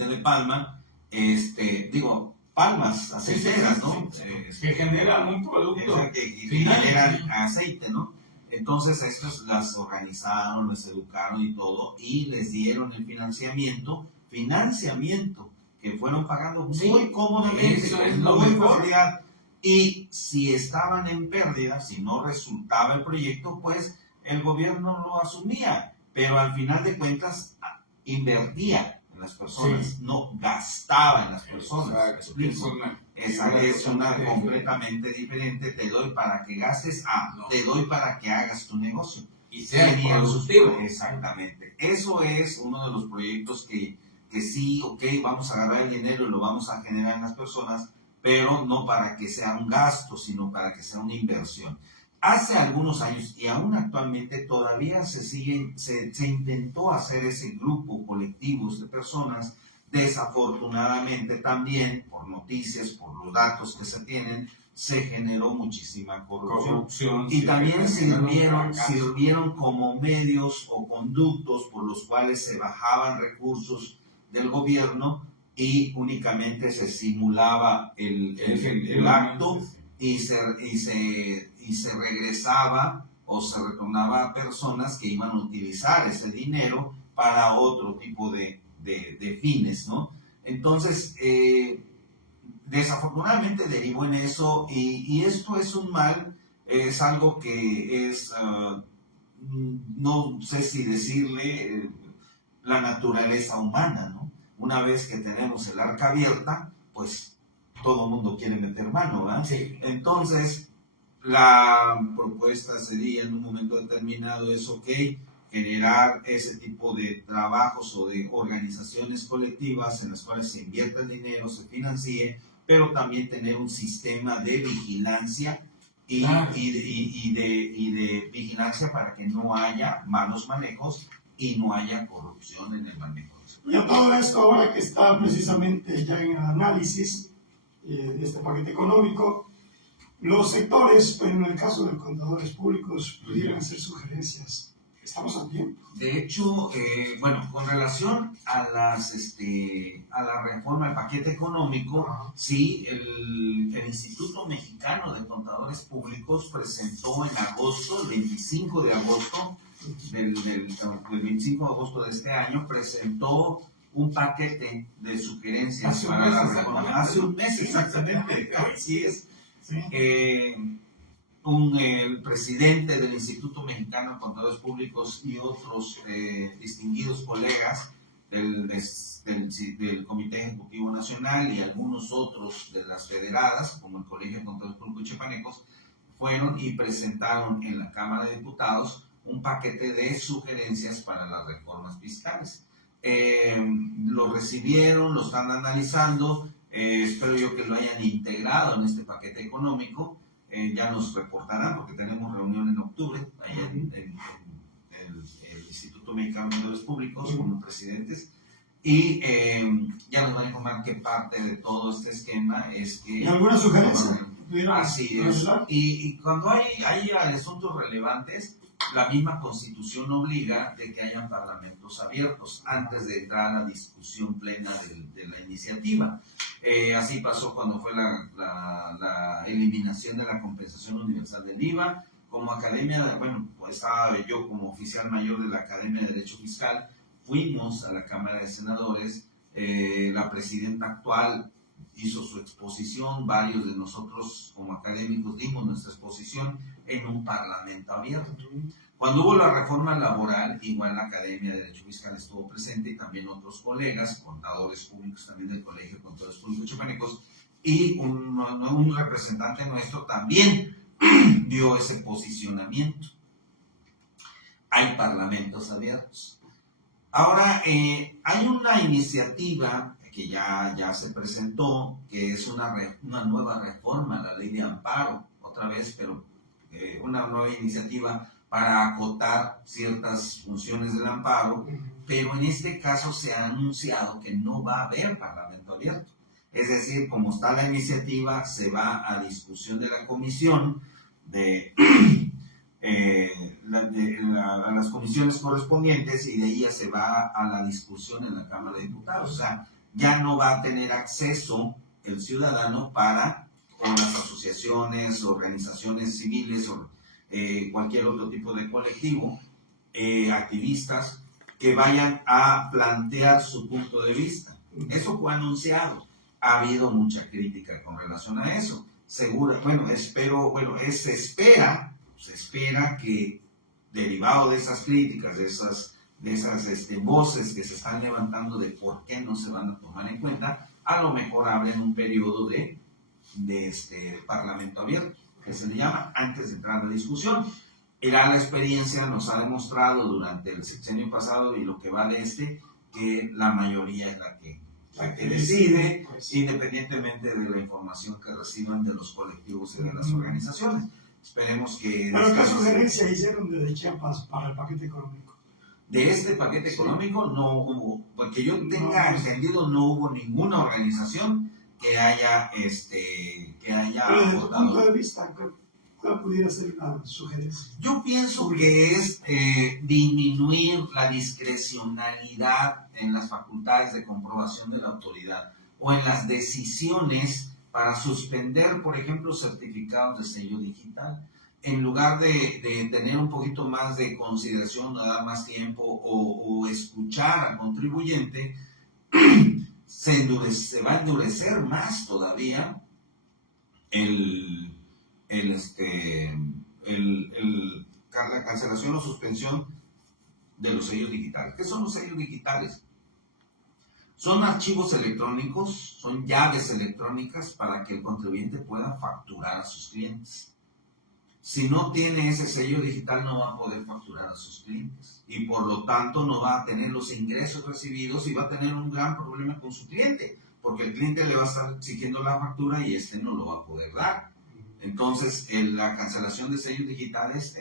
de palma, palmas aceiteras, ¿no? Que generan un producto Que final. generan aceite, ¿no? Entonces estas las organizaron, les educaron y todo, y les dieron el financiamiento que fueron pagando muy cómodamente, Eso es lo muy mejor. facilidad. Y si estaban en pérdida, si no resultaba el proyecto, pues el gobierno lo asumía, pero al final de cuentas invertía en las personas, no gastaba en las personas. ¿Explico? Esa es una completamente diferente. Te doy para que gastes, te doy para que hagas tu negocio. Y sea productivo. Exactamente. Eso es uno de los proyectos que sí, ok, vamos a agarrar el dinero y lo vamos a generar en las personas, pero no para que sea un gasto, sino para que sea una inversión. Hace algunos años y aún actualmente todavía se intentó hacer ese grupo, colectivos de personas. Desafortunadamente también, por noticias, por los datos que se tienen, se generó muchísima corrupción y también sirvieron como medios o conductos por los cuales se bajaban recursos del gobierno y únicamente se simulaba el acto y se regresaba o se retornaba a personas que iban a utilizar ese dinero para otro tipo de fines, ¿no? Entonces, desafortunadamente derivó en eso y esto es un mal, es algo que es, no sé si decirle, la naturaleza humana, ¿no? Una vez que tenemos el arca abierta, pues todo el mundo quiere meter mano, ¿verdad? Sí. Entonces, la propuesta sería en un momento determinado es, ok, generar ese tipo de trabajos o de organizaciones colectivas en las cuales se invierta el dinero, se financie, pero también tener un sistema de vigilancia y de vigilancia para que no haya malos manejos y no haya corrupción en el manejo. Y a todo esto, ahora que está precisamente ya en el análisis de este paquete económico, los sectores, en el caso de contadores públicos, pudieran hacer sugerencias. ¿Estamos a tiempo? De hecho, con relación a la reforma del paquete económico, sí, el Instituto Mexicano de Contadores Públicos presentó en agosto, el 25 de agosto, del 25 de agosto de este año, presentó un paquete de sugerencias para la reforma. Hace un mes exactamente, así es. Sí. El presidente del Instituto Mexicano de Contadores Públicos y otros distinguidos colegas del Comité Ejecutivo Nacional y algunos otros de las federadas, como el Colegio de Contadores Públicos Chiapanecos, fueron y presentaron en la Cámara de Diputados un paquete de sugerencias para las reformas fiscales. Lo recibieron, lo están analizando, espero yo que lo hayan integrado en este paquete económico. Ya nos reportarán porque tenemos reunión en octubre ahí en el Instituto Mexicano de Contadores Públicos con los presidentes y ya nos van a informar qué parte de todo este esquema es que... ¿Y alguna sugerencia? Así es. Y cuando hay asuntos relevantes, la misma Constitución obliga de que hayan parlamentos abiertos antes de entrar a la discusión plena de la iniciativa. Así pasó cuando fue la eliminación de la compensación universal del IVA. como academia, bueno, pues estaba yo como oficial mayor de la Academia de Derecho Fiscal, fuimos a la Cámara de Senadores, la presidenta actual hizo su exposición, varios de nosotros como académicos dimos nuestra exposición en un parlamento abierto. Cuando hubo la reforma laboral, igual la Academia de Derecho Fiscal estuvo presente y también otros colegas, contadores públicos también del Colegio de Contadores Públicos Chapanecos, y un representante nuestro también dio ese posicionamiento. Hay parlamentos abiertos. Ahora, hay una iniciativa que ya se presentó, que es una nueva reforma a la ley de amparo, otra vez, pero una nueva iniciativa para acotar ciertas funciones del amparo, pero en este caso se ha anunciado que no va a haber parlamento abierto. Es decir, como está la iniciativa, se va a discusión de la comisión, a las comisiones correspondientes, y de ahí ya se va a la discusión en la Cámara de Diputados. O sea, ya no va a tener acceso el ciudadano para, o las asociaciones, organizaciones civiles o cualquier otro tipo de colectivo, activistas, que vayan a plantear su punto de vista. Eso fue anunciado. Ha habido mucha crítica con relación a eso. Se espera que, derivado de esas críticas, de esas voces que se están levantando de por qué no se van a tomar en cuenta, a lo mejor abren un periodo de parlamento abierto, que se le llama, antes de entrar a la discusión. La experiencia nos ha demostrado durante el sexenio pasado y lo que va de que la mayoría es la que decide, independientemente de la información que reciban de los colectivos y de las organizaciones. Esperemos que... ¿Pero qué sugerencias hicieron desde Chiapas para el paquete económico? De este paquete económico no hubo, porque yo tenga entendido, no hubo ninguna organización que haya Pero desde tu punto de vista, ¿cuál pudiera ser la sugerencia? Yo pienso que es disminuir la discrecionalidad en las facultades de comprobación de la autoridad o en las decisiones para suspender, por ejemplo, certificados de sello digital. En lugar de tener un poquito más de consideración, o dar más tiempo o escuchar al contribuyente, se va a endurecer más todavía la cancelación o suspensión de los sellos digitales. ¿Qué son los sellos digitales? Son archivos electrónicos, son llaves electrónicas para que el contribuyente pueda facturar a sus clientes. Si no tiene ese sello digital, no va a poder facturar a sus clientes y por lo tanto no va a tener los ingresos recibidos y va a tener un gran problema con su cliente, porque el cliente le va a estar exigiendo la factura y no lo va a poder dar. Entonces, la cancelación de sellos digitales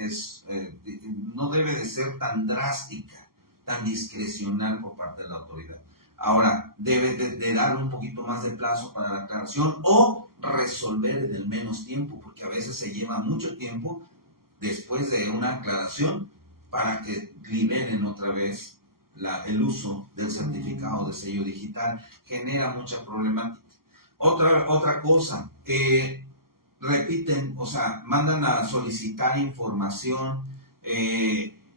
no debe de ser tan drástica, tan discrecional por parte de la autoridad. Ahora, debe de dar un poquito más de plazo para la aclaración o resolver en el menos tiempo, porque a veces se lleva mucho tiempo después de una aclaración para que liberen otra vez el uso del certificado de sello digital. Genera mucha problemática. Otra cosa, repiten, o sea, mandan a solicitar información,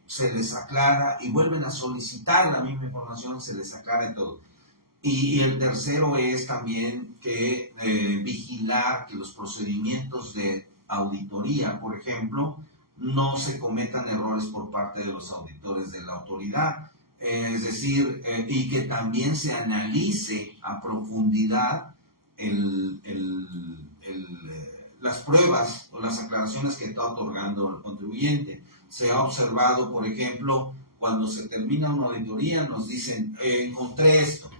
se les aclara y vuelven a solicitar la misma información, se les aclara y todo. Y el tercero es también que vigilar que los procedimientos de auditoría, por ejemplo, no se cometan errores por parte de los auditores de la autoridad. Es decir, y que también se analice a profundidad las pruebas o las aclaraciones que está otorgando el contribuyente. Se ha observado, por ejemplo, cuando se termina una auditoría, nos dicen, encontré esto,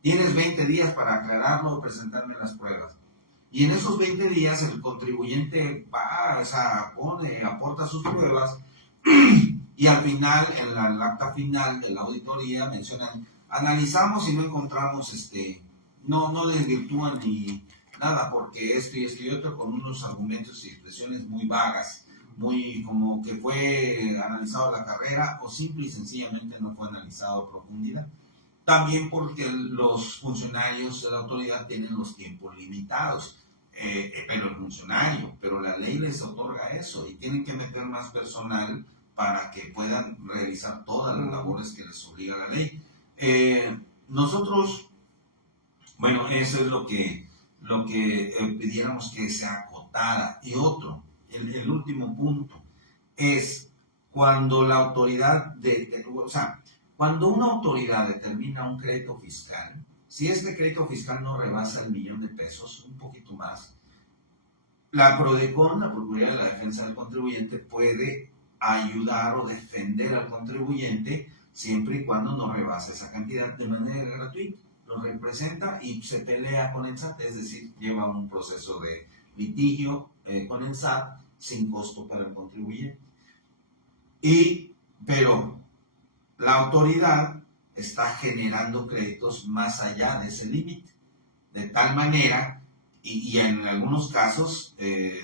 tienes 20 días para aclararlo o presentarme las pruebas. Y en esos 20 días el contribuyente aporta sus pruebas y al final, en el acta final de la auditoría, mencionan, analizamos y no encontramos, no desvirtúan ni nada, porque esto y otro, con unos argumentos y expresiones muy vagas, muy como que fue analizado la carrera o simple y sencillamente no fue analizado a profundidad. También porque los funcionarios de la autoridad tienen los tiempos limitados. pero el funcionario, pero la ley les otorga eso y tienen que meter más personal para que puedan realizar todas las labores que les obliga la ley. Nosotros, bueno, eso es lo que pidiéramos que se acotara. Y otro, el último punto, es cuando la autoridad, cuando una autoridad determina un crédito fiscal, si este crédito fiscal no rebasa el $1,000,000, un poquito más, la PRODECON, la Procuraduría de la Defensa del Contribuyente, puede ayudar o defender al contribuyente siempre y cuando no rebase esa cantidad de manera gratuita. Lo representa y se pelea con el SAT, es decir, lleva un proceso de litigio con el SAT sin costo para el contribuyente. Pero la autoridad está generando créditos más allá de ese límite, de tal manera, y en algunos casos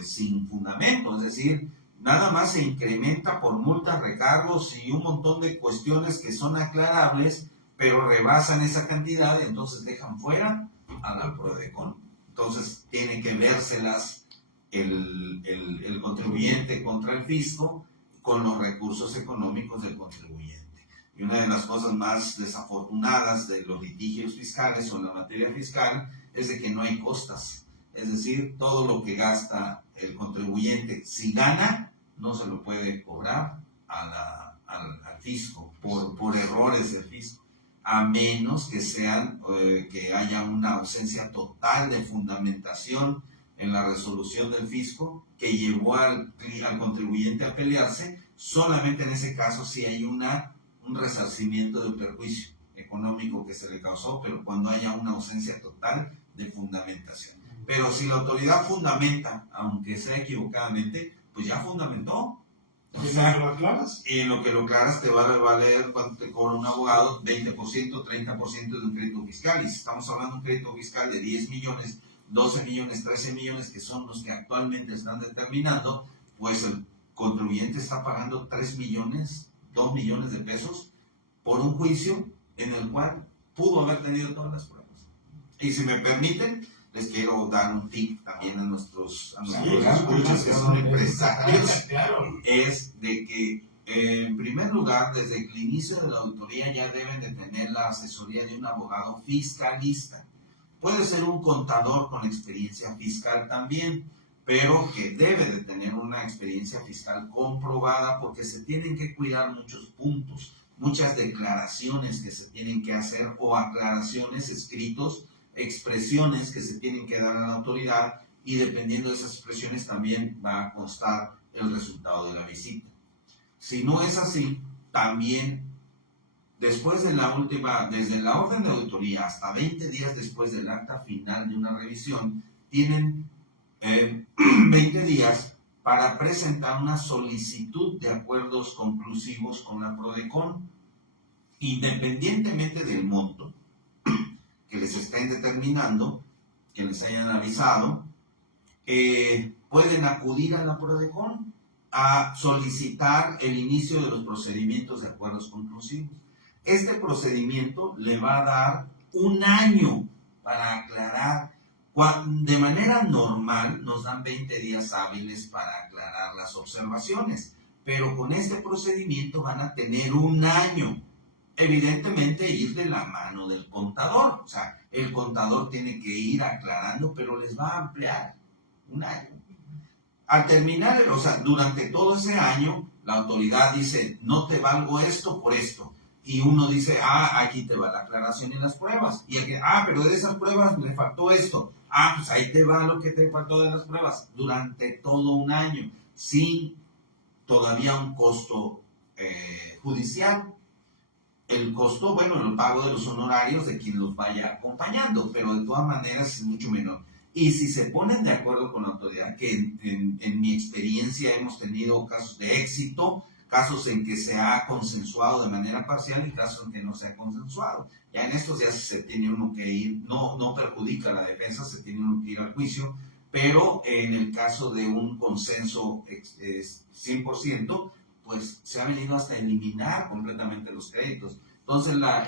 sin fundamento, es decir, nada más se incrementa por multas, recargos y un montón de cuestiones que son aclarables, pero rebasan esa cantidad, entonces dejan fuera a la PRODECON. Entonces tiene que vérselas el contribuyente contra el fisco con los recursos económicos del contribuyente. Y una de las cosas más desafortunadas de los litigios fiscales o en la materia fiscal es de que no hay costas. Es decir, todo lo que gasta el contribuyente, si gana, no se lo puede cobrar al fisco por errores del fisco, a menos que que haya una ausencia total de fundamentación en la resolución del fisco que llevó al contribuyente a pelearse. Solamente en ese caso sí hay un resarcimiento del perjuicio económico que se le causó, pero cuando haya una ausencia total de fundamentación. Pero si la autoridad fundamenta, aunque sea equivocadamente, pues ya fundamentó. O sea, ¿lo aclaras? Y en lo que lo aclaras te va a valer cuánto te cobra un abogado, 20%, 30% de un crédito fiscal. Y si estamos hablando de un crédito fiscal de 10 millones, 12 millones, 13 millones, que son los que actualmente están determinando, pues el contribuyente está pagando 3 millones, 2 millones de pesos por un juicio en el cual pudo haber tenido todas las pruebas. Y si me permiten, les quiero dar un tip también a nuestros escuchas que son empresarios, es de que en primer lugar, desde el inicio de la auditoría ya deben de tener la asesoría de un abogado fiscalista. Puede ser un contador con experiencia fiscal también, pero que debe de tener una experiencia fiscal comprobada porque se tienen que cuidar muchos puntos, muchas declaraciones que se tienen que hacer o aclaraciones escritos, expresiones que se tienen que dar a la autoridad y dependiendo de esas expresiones también va a constar el resultado de la visita. Si no es así, también después de desde la orden de auditoría hasta 20 días después del acta final de una revisión, tienen 20 días para presentar una solicitud de acuerdos conclusivos con la PRODECON, independientemente del monto que les estén determinando, que les hayan avisado, pueden acudir a la PRODECON a solicitar el inicio de los procedimientos de acuerdos conclusivos. Este procedimiento le va a dar un año para aclarar. De manera normal nos dan 20 días hábiles para aclarar las observaciones, pero con este procedimiento van a tener un año. Evidentemente ir de la mano del contador, o sea, el contador tiene que ir aclarando, pero les va a ampliar un año. Al terminar, o sea, durante todo ese año, la autoridad dice, no te valgo esto por esto. Y uno dice, aquí te va la aclaración y las pruebas. Y aquí, pero de esas pruebas me faltó esto. Pues ahí te va lo que te faltó de las pruebas. Durante todo un año, sin todavía un costo judicial. El costo, bueno, el pago de los honorarios de quien los vaya acompañando, pero de todas maneras es mucho menor. Y si se ponen de acuerdo con la autoridad, que en mi experiencia hemos tenido casos de éxito, casos en que se ha consensuado de manera parcial y casos en que no se ha consensuado. Ya en estos días se tiene uno que ir, no perjudica a la defensa, se tiene uno que ir al juicio, pero en el caso de un consenso 100%, pues se ha venido hasta eliminar completamente los créditos. Entonces la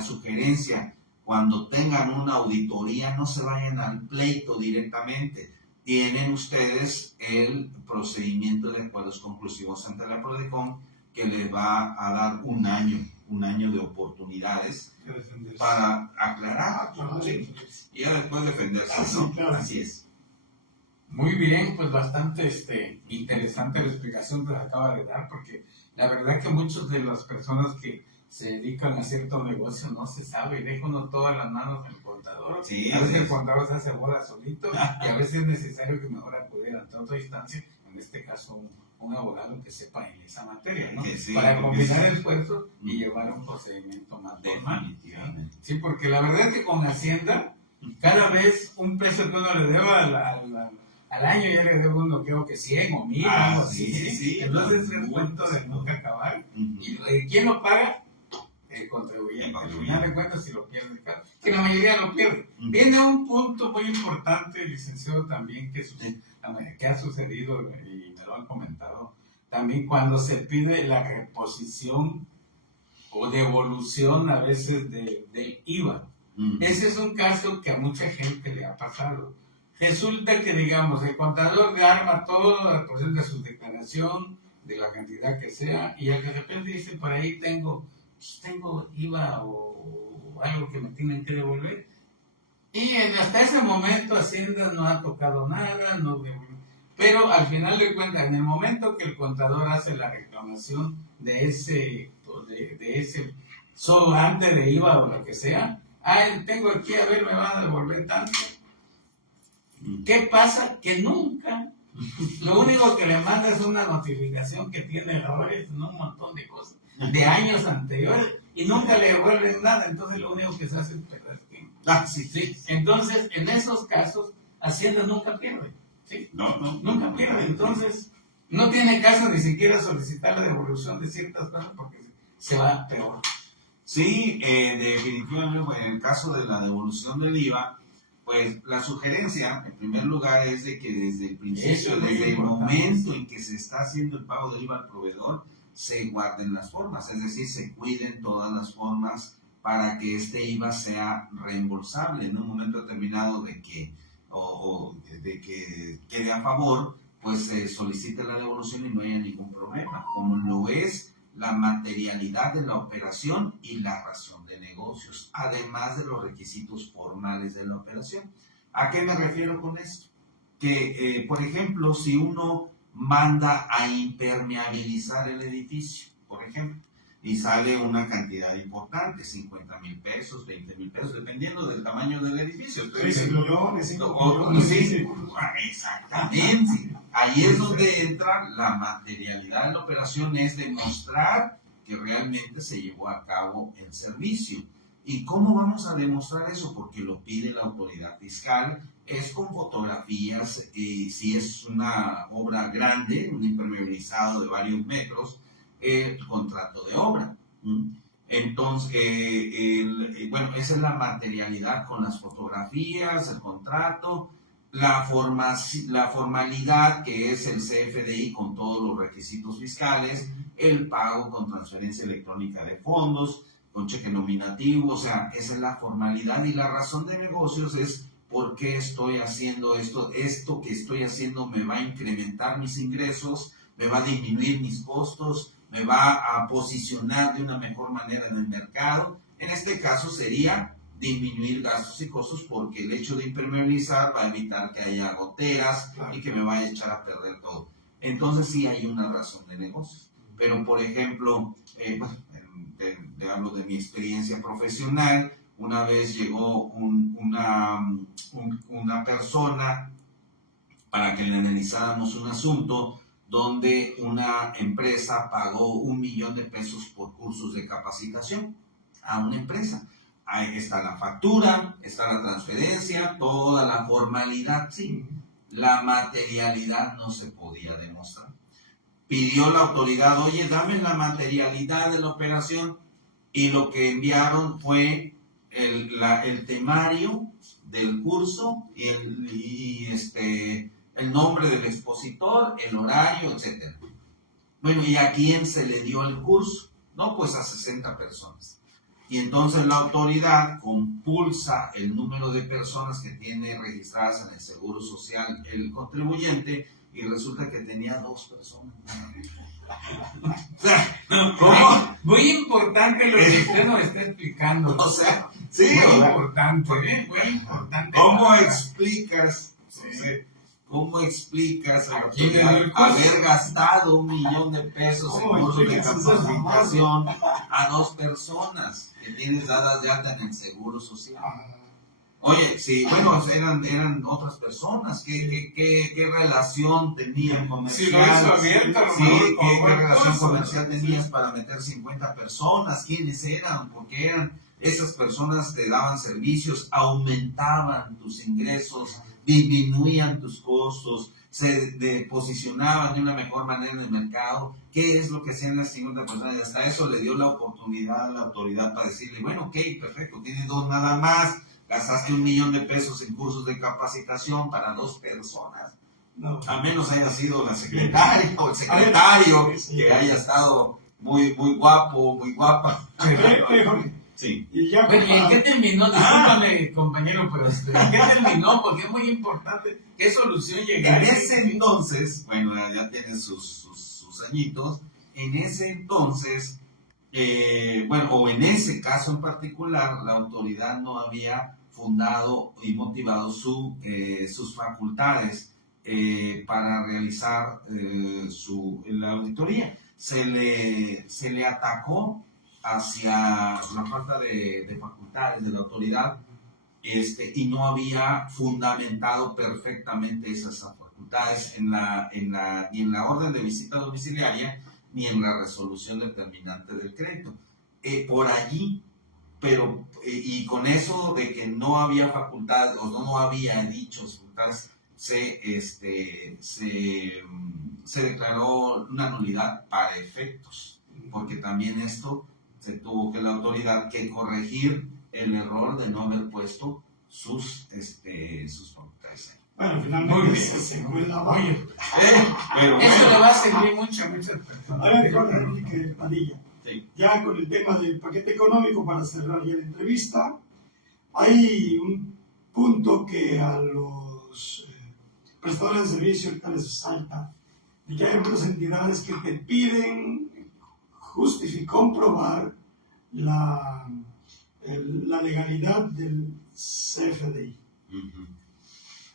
sugerencia cuando tengan una auditoría no se vayan al pleito directamente. Tienen ustedes el procedimiento de acuerdos conclusivos ante la PRODECON que les va a dar un año de oportunidades para aclarar, ¿sí? Y ya después defenderse, ¿no? Claro. Así es. Muy bien, pues bastante interesante la explicación que nos acaba de dar, porque la verdad que muchas de las personas que se dedican a cierto negocio no se sabe, deja uno todas las manos en el contador. Sí, a veces sí. el contador se hace bola solito y a veces es necesario que mejor acudir ante otra instancia, en este caso un abogado que sepa en esa materia, ¿no? Que sí, para combinar sí. esfuerzos y llevar un procedimiento más formal. Definitivamente. Sí, porque la verdad es que con Hacienda, cada vez un peso que uno le deba al año ya le debe uno, creo que 100 o 1000, algo así. sí. Entonces es el cuento de nunca acabar. ¿Y quién lo paga? El contribuyente. Al final de cuentas, si lo pierde, que la mayoría lo pierde. Viene un punto muy importante, licenciado, también que ha sucedido y me lo han comentado. También cuando se pide la reposición o devolución a veces del IVA. Ese es un caso que a mucha gente le ha pasado. Resulta que, digamos, el contador arma todo a porción de su declaración, de la cantidad que sea, y de repente dice, por ahí tengo IVA o algo que me tienen que devolver. Y hasta ese momento Hacienda no ha tocado nada, no devuelve. Pero al final de cuentas, en el momento que el contador hace la reclamación de ese sobrante de IVA o lo que sea, tengo aquí, a ver, me van a devolver tanto. ¿Qué pasa? Que nunca, lo único que le manda es una notificación que tiene errores en un montón de cosas, de años anteriores, y nunca le devuelven nada, entonces lo único que se hace es perder tiempo. Sí. Entonces, en esos casos, Hacienda nunca pierde, ¿sí? Nunca pierde, entonces, no tiene caso ni siquiera solicitar la devolución de ciertas cosas porque se va peor. Sí, definitivamente, en el caso de la devolución del IVA, pues la sugerencia, en primer lugar, es de que desde el principio, desde el momento en que se está haciendo el pago del IVA al proveedor, se guarden las formas, es decir, se cuiden todas las formas para que este IVA sea reembolsable en un momento determinado de que quede a favor, pues se solicite la devolución y no haya ningún problema, como lo es la materialidad de la operación y la razón de negocios, además de los requisitos formales de la operación. ¿A qué me refiero con esto? Que, por ejemplo, si uno manda a impermeabilizar el edificio, por ejemplo, y sale una cantidad importante, 50,000 pesos, 20,000 pesos, dependiendo del tamaño del edificio. Exactamente. Ahí es donde entra la materialidad de la operación, es demostrar que realmente se llevó a cabo el servicio. ¿Y cómo vamos a demostrar eso? Porque lo pide la autoridad fiscal, es con fotografías, si es una obra grande, un impermeabilizado de varios metros, el contrato de obra. Entonces, esa es la materialidad con las fotografías, el contrato, la formalidad que es el CFDI con todos los requisitos fiscales, el pago con transferencia electrónica de fondos, con cheque nominativo, o sea, esa es la formalidad y la razón de negocios es por qué estoy haciendo esto que estoy haciendo me va a incrementar mis ingresos, me va a disminuir mis costos, me va a posicionar de una mejor manera en el mercado. En este caso sería disminuir gastos y costos porque el hecho de impermeabilizar va a evitar que haya goteras y que me vaya a echar a perder todo. Entonces sí hay una razón de negocio. Pero por ejemplo, te hablo de mi experiencia profesional, una vez llegó una persona para que le analizáramos un asunto donde una empresa pagó 1 millón de pesos por cursos de capacitación a una empresa. Ahí está la factura, está la transferencia, toda la formalidad, sí. La materialidad no se podía demostrar. Pidió la autoridad, oye, dame la materialidad de la operación, y lo que enviaron fue el temario del curso y el nombre del expositor, el horario, etc. Bueno, ¿y a quién se le dio el curso? No, pues a 60 personas. Y entonces la autoridad compulsa el número de personas que tiene registradas en el Seguro Social el contribuyente y resulta que tenía 2 personas. O sea, ¿cómo? Muy importante lo que usted nos está explicando. O sea, sí, muy importante, muy importante. ¿Cómo explicas? Sí. O sea, ¿cómo explicas a la Aquí en el autoridad recurso. haber gastado $1 millón en cursos de capacitación a 2 personas que tienes dadas de alta en el Seguro Social? Oye, sí, bueno, eran otras personas. ¿Qué relación tenían comercial? Sí, lo hizo abierto, Sí, ¿qué como relación cosa. comercial tenías para meter 50 personas? ¿Quiénes eran? ¿Por qué eran? Esas personas te daban servicios, aumentaban tus ingresos, disminuían tus costos, se posicionaban de una mejor manera en el mercado. ¿Qué es lo que hacían las 50 personas? Y hasta eso le dio la oportunidad a la autoridad para decirle, bueno, ok, perfecto, tienes 2 nada más. Gastaste $1 millón en cursos de capacitación para 2 personas. No. Al menos haya sido la secretaria o el secretario que haya estado muy guapo, muy guapa. Oye, Jorge. Sí. Y ya Bueno, ¿y en qué terminó? Discúlpame, compañero, pero ¿en qué terminó? Porque es muy importante. ¿Qué solución llegar? En ese entonces, bueno, ya tiene sus añitos, en ese entonces, o en ese caso en particular, la autoridad no había fundado y motivado sus facultades para realizar la auditoría. Se le atacó hacia la falta de facultades de la autoridad y no había fundamentado perfectamente esas facultades ni en la orden de visita domiciliaria ni en la resolución determinante del crédito. Por allí, pero y con eso de que no había facultades o no había dichos facultades, se declaró una nulidad para efectos, porque también esto se tuvo que la autoridad que corregir el error de no haber puesto sus facultades. Bueno, finalmente se cuela. Pero eso le va a servir mucho a muchas personas. A ver, Jorge Enrique Padilla. Sí. Ya con el tema del paquete económico, para cerrar ya la entrevista, hay un punto que a los prestadores de servicio ahorita les salta, y que hay algunas entidades que te piden comprobar la legalidad del CFDI. Uh-huh.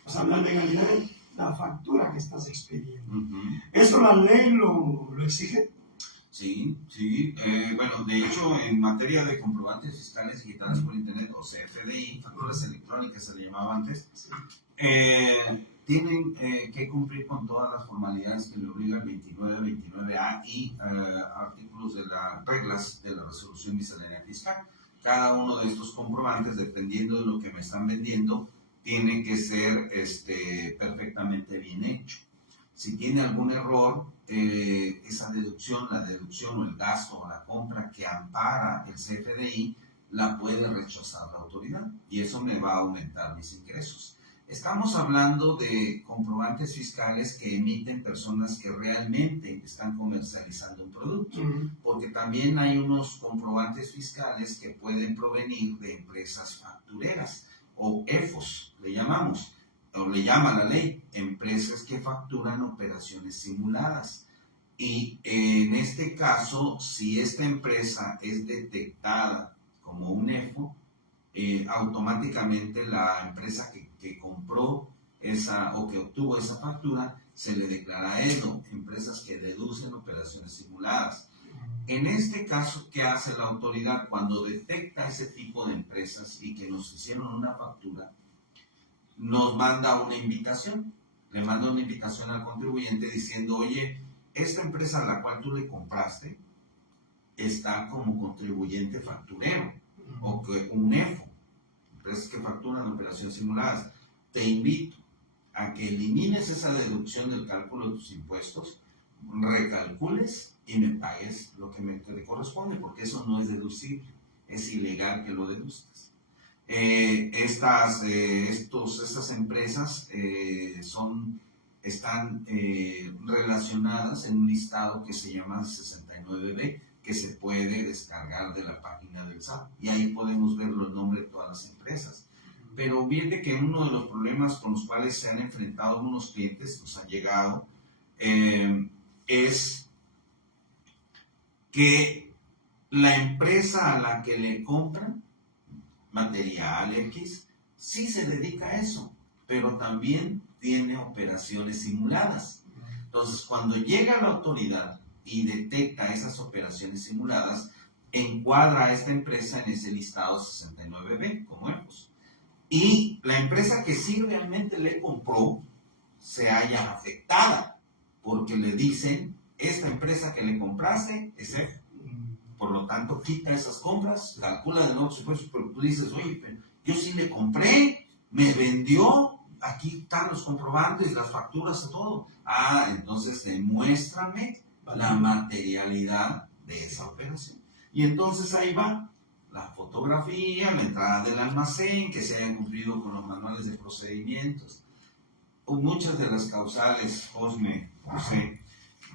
O sea, la legalidad de la factura que estás expidiendo. Uh-huh. ¿Eso la ley lo exige? Sí. Bueno, de hecho, en materia de comprobantes fiscales digitales por Internet, o CFDI, facturas electrónicas se le llamaba antes, tienen que cumplir con todas las formalidades que le obliga el 29, 29A y artículos de las reglas de la resolución miscelánea fiscal. Cada uno de estos comprobantes, dependiendo de lo que me están vendiendo, tiene que ser perfectamente bien hecho. Si tiene algún error, esa deducción, la deducción o el gasto o la compra que ampara el CFDI, la puede rechazar la autoridad y eso me va a aumentar mis ingresos. Estamos hablando de comprobantes fiscales que emiten personas que realmente están comercializando un producto, porque también hay unos comprobantes fiscales que pueden provenir de empresas factureras o EFOS, le llamamos, o le llama la ley, empresas que facturan operaciones simuladas. Y en este caso, si esta empresa es detectada como un EFO, automáticamente la empresa que compró esa o que obtuvo esa factura se le declara eso, empresas que deducen operaciones simuladas. En este caso, ¿qué hace la autoridad cuando detecta ese tipo de empresas y que nos hicieron una factura? Nos manda una invitación, le manda una invitación al contribuyente diciendo, oye, esta empresa a la cual tú le compraste está como contribuyente facturero o que un EFO, empresas que facturan operaciones simuladas. Te invito a que elimines esa deducción del cálculo de tus impuestos, recalcules y me pagues lo que te corresponde, porque eso no es deducible, es ilegal que lo deduzcas. Estas empresas están relacionadas en un listado que se llama 69B, que que se puede descargar de la página del SAT. Y ahí podemos ver los nombres de todas las empresas. Pero viene que uno de los problemas con los cuales se han enfrentado algunos clientes, nos han llegado, es que la empresa a la que le compran material X sí se dedica a eso, pero también tiene operaciones simuladas. Entonces, cuando llega la autoridad y detecta esas operaciones simuladas, encuadra a esta empresa en ese listado 69B, como EPOS. Y la empresa que sí realmente le compró se halla afectada, porque le dicen, esta empresa que le compraste es F. Por lo tanto, quita esas compras, calcula de nuevo su precio, pero tú dices, oye, pero yo sí le compré, me vendió, aquí están los comprobantes, las facturas, todo. Entonces demuéstrame la materialidad de esa operación. Y entonces ahí va la fotografía, la entrada del almacén, que se hayan cumplido con los manuales de procedimientos. Muchas de las causales, José,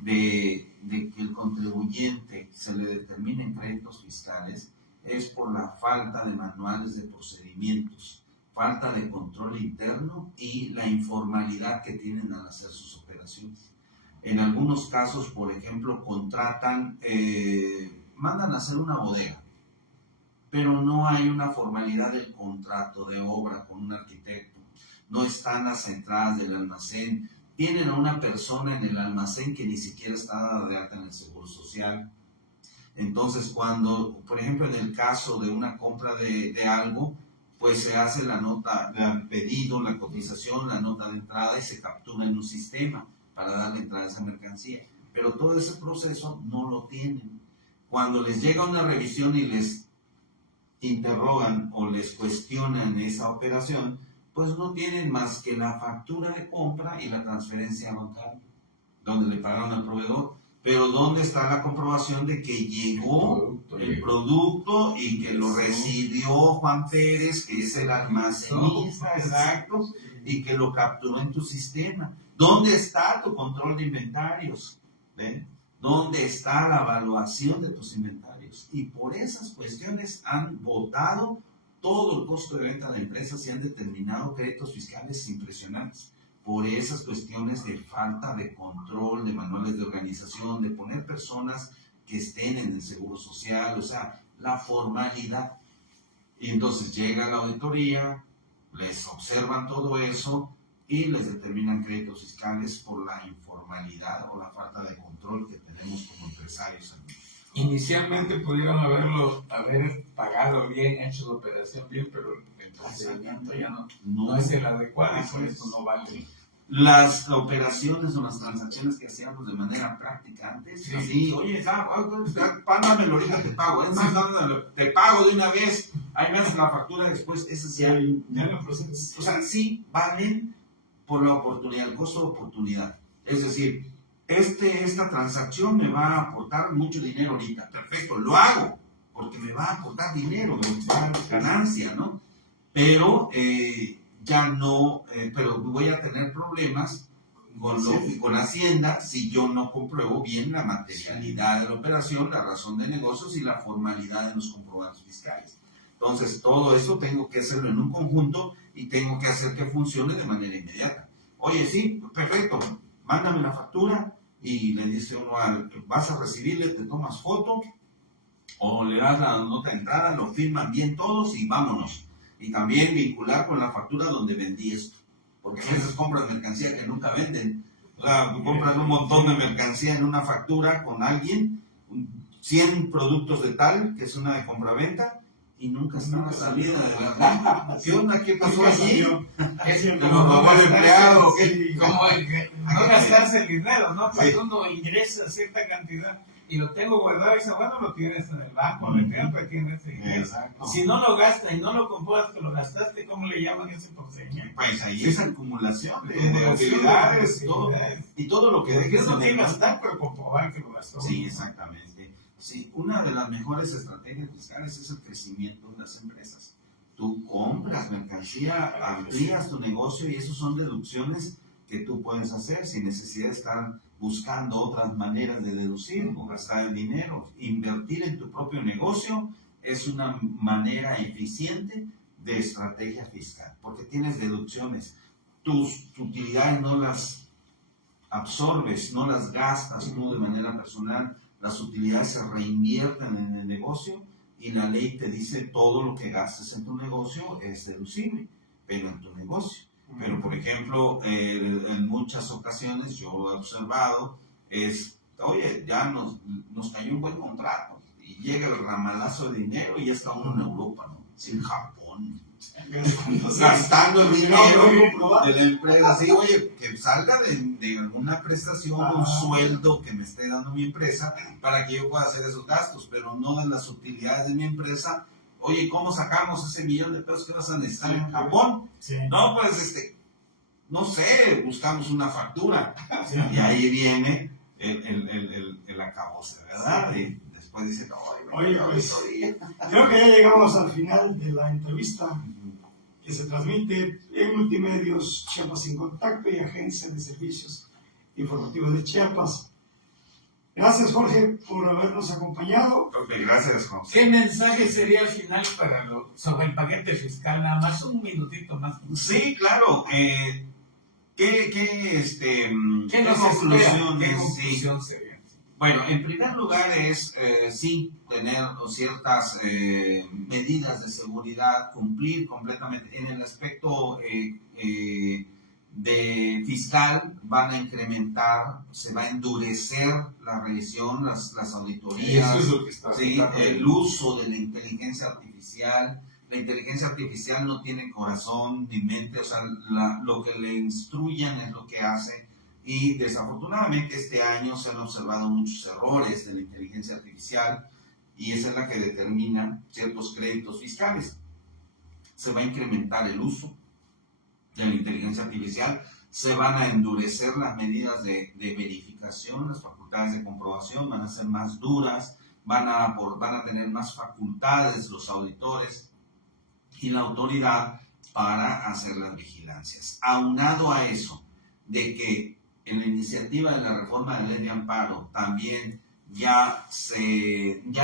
de que el contribuyente se le determinen créditos fiscales es por la falta de manuales de procedimientos, falta de control interno y la informalidad que tienen al hacer sus operaciones. En algunos casos, por ejemplo, contratan, mandan a hacer una bodega, pero no hay una formalidad del contrato de obra con un arquitecto, no están las entradas del almacén, tienen a una persona en el almacén que ni siquiera está dada de alta en el Seguro Social. Entonces, cuando, por ejemplo, en el caso de una compra de algo, pues se hace la nota, el pedido, la cotización, la nota de entrada y se captura en un sistema para darle entrada a esa mercancía. Pero todo ese proceso no lo tienen. Cuando les llega una revisión y les interrogan o les cuestionan esa operación, pues no tienen más que la factura de compra y la transferencia bancaria, donde le pagaron al proveedor. Pero ¿dónde está la comprobación de que llegó el producto y que lo recibió Juan Pérez, que es el almacenista, exacto, y que lo capturó en tu sistema? ¿Dónde está tu control de inventarios? ¿Ven? ¿Dónde está la evaluación de tus inventarios? Y por esas cuestiones han votado todo el costo de venta de la empresa, se han determinado créditos fiscales impresionantes por esas cuestiones de falta de control, de manuales de organización, de poner personas que estén en el Seguro Social, o sea, la formalidad. Y entonces llega la auditoría, les observan todo eso y les determinan créditos fiscales por la informalidad o la falta de control que tenemos como empresarios. Inicialmente pudieron haber pagado bien, hecho la operación bien, pero el procedimiento ya no es el adecuado y por eso no vale. Las operaciones o las transacciones que hacíamos de manera práctica antes, sí. Así, oye, pándamelo ahorita, te pago, es más, te pago de una vez, ahí me haces la factura después, eso sí, o sea, sí valen por la oportunidad, el costo de oportunidad. Es decir, esta transacción me va a aportar mucho dinero ahorita, perfecto, lo hago, porque me va a aportar dinero, me va a dar ganancia, ¿no? Pero ya no, pero voy a tener problemas con Hacienda si yo no compruebo bien la materialidad de la operación, la razón de negocios y la formalidad de los comprobantes fiscales. Entonces, todo eso tengo que hacerlo en un conjunto y tengo que hacer que funcione de manera inmediata. Oye, sí, perfecto, mándame la factura y le dice uno vas a recibirle, te tomas foto o le das la nota de entrada, lo firman bien todos y vámonos. Y también vincular con la factura donde vendí esto, porque a veces compran mercancía que nunca venden, compran un montón de mercancía en una factura con alguien, 100 productos de tal, que es una de compraventa, y nunca está la salida de la... ¿Qué onda? ¿Qué pasó allí? Es como robó el empleado. Como no gastarse el dinero, ¿no? Cuando uno ingresa cierta cantidad y lo tengo guardado, dice, bueno, lo tienes en el banco, le tienes ese dinero. Si no lo gastas y no lo compras, que lo gastaste, ¿cómo le llaman ese procedimiento? Pues ahí es acumulación de utilidades, y todo lo que dejes no tiene que gastar, pero comprobar que lo gastó. Sí, exactamente. Sí, una de las mejores estrategias fiscales es el crecimiento de las empresas. Tú compras mercancía, amplías tu negocio y eso son deducciones que tú puedes hacer sin necesidad de estar buscando otras maneras de deducir o gastar el dinero. Invertir en tu propio negocio es una manera eficiente de estrategia fiscal, porque tienes deducciones. Tus utilidades no las absorbes, no las gastas tú de manera personal. Las utilidades se reinvierten en el negocio y la ley te dice todo lo que gastes en tu negocio es deducible, pero en tu negocio. Pero, por ejemplo, en muchas ocasiones yo lo he observado, oye, ya nos cayó un buen contrato y llega el ramalazo de dinero y ya está uno en Europa, ¿no? En Japón, gastando el dinero de la empresa. Así, oye, que salga de alguna prestación, un sueldo que me esté dando mi empresa para que yo pueda hacer esos gastos, pero no de las utilidades de mi empresa. Oye, ¿cómo sacamos ese $1,000,000 que vas a necesitar en Japón? Sí. No, pues, no sé, buscamos una factura. Sí. Y ahí viene el acabose, ¿verdad? Sí. Y después dice, oye, pues, creo que ya llegamos al final de la entrevista que se transmite en Multimedios Chiapas en Contacto y Agencia de Servicios Informativos de Chiapas. Gracias, Jorge, por habernos acompañado. Ok, gracias, José. ¿Qué mensaje sería al final sobre el paquete fiscal? Nada más un minutito más. Sí, claro. ¿Qué conclusión sería? Bueno, en primer lugar es sí tener ciertas medidas de seguridad, cumplir completamente. En el aspecto de fiscal van a incrementar, se va a endurecer la revisión, las auditorías, ¿sí? El uso de la inteligencia artificial. La inteligencia artificial no tiene corazón ni mente, o sea, lo que le instruyan es lo que hace. Y desafortunadamente este año se han observado muchos errores de la inteligencia artificial y esa es la que determina ciertos créditos fiscales. Se va a incrementar el uso de la inteligencia artificial, se van a endurecer las medidas de verificación, las facultades de comprobación van a ser más duras, van a tener más facultades los auditores y la autoridad para hacer las vigilancias. Aunado a eso, de que en la iniciativa de la reforma de la ley de amparo también ya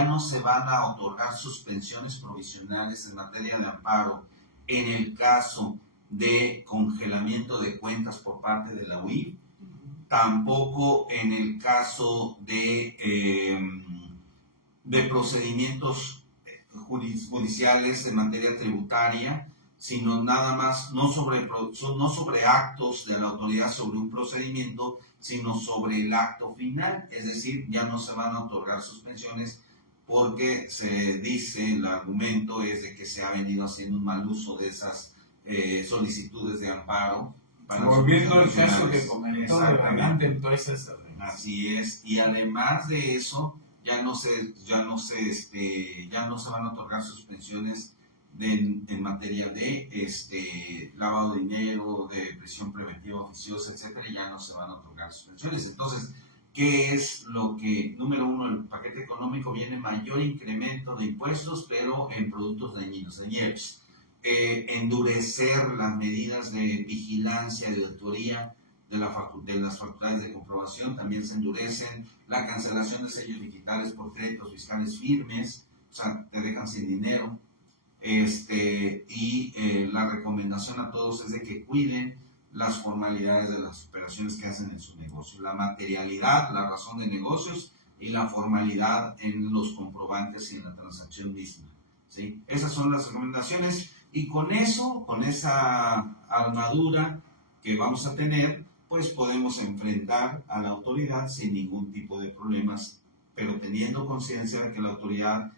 no se van a otorgar suspensiones provisionales en materia de amparo en el caso de congelamiento de cuentas por parte de la UIF, tampoco en el caso de procedimientos judiciales en materia tributaria, sino nada más, no sobre actos de la autoridad sobre un procedimiento, sino sobre el acto final, es decir, ya no se van a otorgar suspensiones porque se dice, el argumento es de que se ha venido haciendo un mal uso de esas solicitudes de amparo. Volviendo al caso de Comercio Adelante, entonces. Así es, y además de eso, ya no se van a otorgar suspensiones en materia de lavado de dinero, de prisión preventiva oficiosa, etcétera, ya no se van a otorgar suspensiones. Entonces, ¿qué es lo que, número uno, el paquete económico viene mayor incremento de impuestos, pero en productos dañinos, de IEPS? Endurecer las medidas de vigilancia y de auditoría de las facultades de comprobación también se endurecen, la cancelación de sellos digitales por créditos fiscales firmes, o sea, te dejan sin dinero, la recomendación a todos es de que cuiden las formalidades de las operaciones que hacen en su negocio, la materialidad, la razón de negocios y la formalidad en los comprobantes y en la transacción misma, ¿sí? Esas son las recomendaciones y con eso, con esa armadura que vamos a tener, pues podemos enfrentar a la autoridad sin ningún tipo de problemas, pero teniendo conciencia de que la autoridad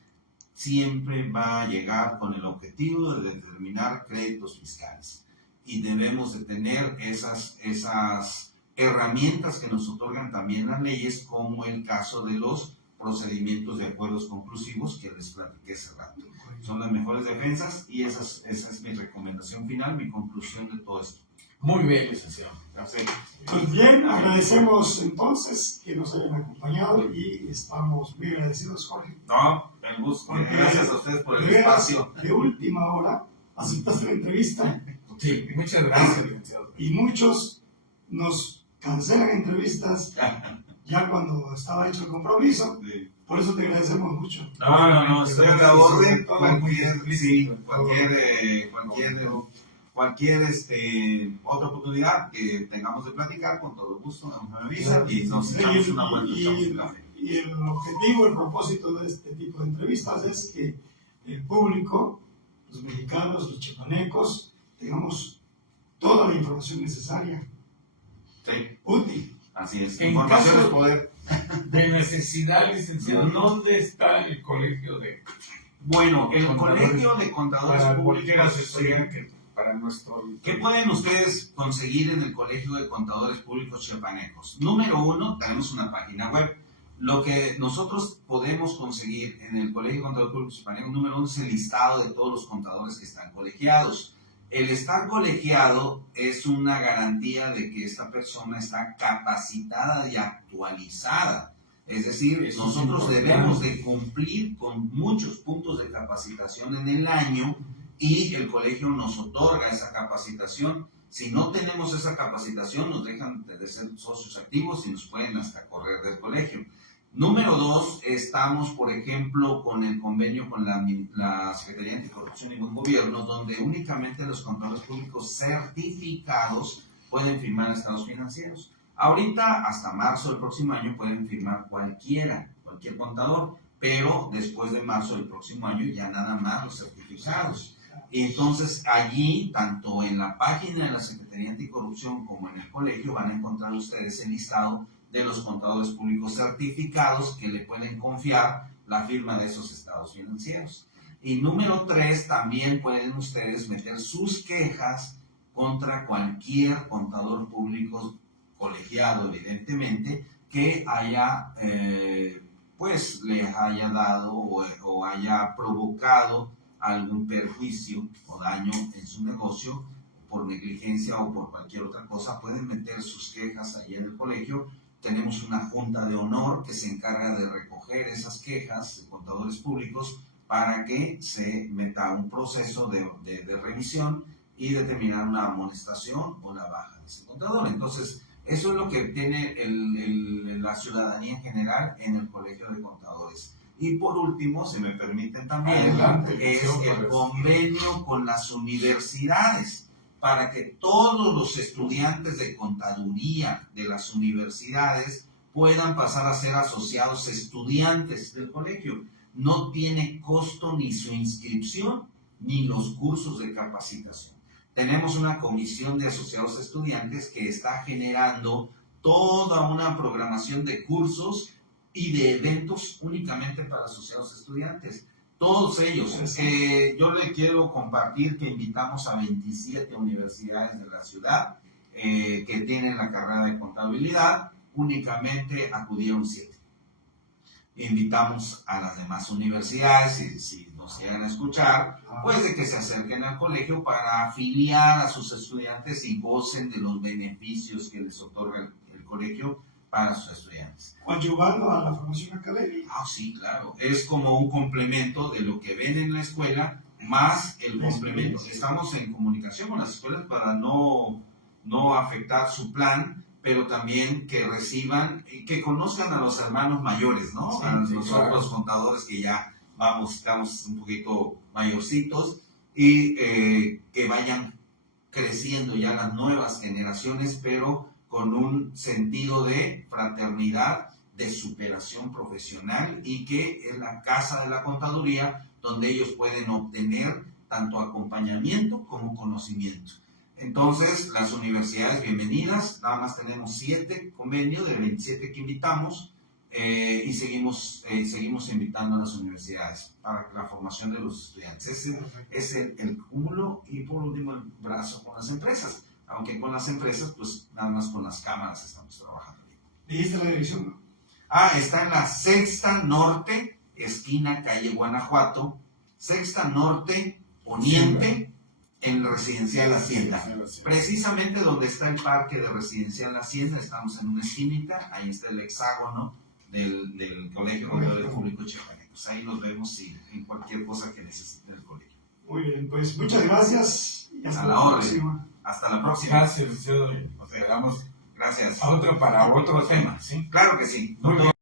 siempre va a llegar con el objetivo de determinar créditos fiscales y debemos de tener esas herramientas que nos otorgan también las leyes, como el caso de los procedimientos de acuerdos conclusivos que les platiqué hace rato. Son las mejores defensas y esa es mi recomendación final, mi conclusión de todo esto. Muy bien, licenciado. Gracias. Pues bien, agradecemos entonces que nos hayan acompañado y estamos muy agradecidos, Jorge. No, me gusta. Gracias a ustedes por el espacio. De última hora aceptaste la entrevista. Sí, muchas gracias, licenciado. Y muchos nos cancelan entrevistas ya cuando estaba hecho el compromiso. Sí. Por eso te agradecemos mucho. No, estoy a la orden. Cualquier otra oportunidad que tengamos de platicar, con todo gusto, nos avisan y nos echamos una vuelta. Y el objetivo, el propósito de este tipo de entrevistas es que el público, los mexicanos, los chiapanecos, tengamos toda la información necesaria, Sí, útil. así es. En Información caso es poder. de necesidad, licenciado, ¿dónde está el colegio de Bueno, el contadores? Colegio de Contadores Para cualquier Públicos. asesoría que para nuestro... ¿Qué pueden ustedes conseguir en el Colegio de Contadores Públicos Chiapanecos? Número uno, tenemos una página web. Lo que nosotros podemos conseguir en el Colegio de Contadores Públicos Chiapanecos, número uno, es el listado de todos los contadores que están colegiados. El estar colegiado es una garantía de que esta persona está capacitada y actualizada. Es decir, Eso nosotros es debemos de cumplir con muchos puntos de capacitación en el año y el colegio nos otorga esa capacitación. Si no tenemos esa capacitación, nos dejan de ser socios activos y nos pueden hasta correr del colegio. Número dos, estamos, por ejemplo, con el convenio con la Secretaría de Anticorrupción y Buen Gobierno, donde únicamente los contadores públicos certificados pueden firmar estados financieros. Ahorita, hasta marzo del próximo año, pueden firmar cualquier contador, pero después de marzo del próximo año ya nada más los certificados. Entonces, allí, tanto en la página de la Secretaría de Anticorrupción como en el colegio, van a encontrar ustedes el listado de los contadores públicos certificados que le pueden confiar la firma de esos estados financieros. Y número tres, también pueden ustedes meter sus quejas contra cualquier contador público colegiado, evidentemente, que haya, les haya dado o haya provocado algún perjuicio o daño en su negocio por negligencia o por cualquier otra cosa. Pueden meter sus quejas ahí en el colegio. Tenemos una junta de honor que se encarga de recoger esas quejas de contadores públicos para que se meta un proceso de revisión y determinar una amonestación o la baja de ese contador. Entonces, eso es lo que tiene la ciudadanía en general en el Colegio de Contadores. Y por último, si me permiten también, es el convenio con las universidades, para que todos los estudiantes de contaduría de las universidades puedan pasar a ser asociados estudiantes del colegio. No tiene costo ni su inscripción ni los cursos de capacitación. Tenemos una comisión de asociados estudiantes que está generando toda una programación de cursos y de eventos únicamente para asociados estudiantes. Todos ellos. Yo le quiero compartir que invitamos a 27 universidades de la ciudad que tienen la carrera de contabilidad. Únicamente acudieron 7. Invitamos a las demás universidades, si nos llegan a escuchar, pues de que se acerquen al colegio para afiliar a sus estudiantes y gocen de los beneficios que les otorga el colegio para sus estudiantes. Ayudando a la formación académica. Sí, claro. Es como un complemento de lo que ven en la escuela, más el complemento. Estamos en comunicación con las escuelas para no afectar su plan, pero también que reciban, que conozcan a los hermanos mayores, ¿no? Sí, a nosotros claro. los contadores que ya estamos un poquito mayorcitos y que vayan creciendo ya las nuevas generaciones, pero con un sentido de fraternidad, de superación profesional, y que es la casa de la contaduría donde ellos pueden obtener tanto acompañamiento como conocimiento. Entonces, las universidades, bienvenidas. Nada más tenemos 7 convenios de 27 que invitamos y seguimos invitando a las universidades para la formación de los estudiantes. Ese es el cúmulo. Y por último, el brazo con las empresas. Aunque con las empresas, pues nada más con las cámaras estamos trabajando. ¿Dijiste la dirección, no? Está en la Sexta Norte, esquina calle Guanajuato, Sexta Norte, Poniente, en Residencial Hacienda. Precisamente donde está el parque de Residencial Hacienda, estamos en una esquinita, ahí está el hexágono del Colegio de Público Chiapanecos. Ahí nos vemos en cualquier cosa que necesiten el colegio. Muy bien, pues muchas gracias. Y hasta A la la orden. próxima. Hasta la próxima. Gracias, licenciado. Nos quedamos Gracias. a otro para otro tema, ¿sí? Claro que sí. Muy bien.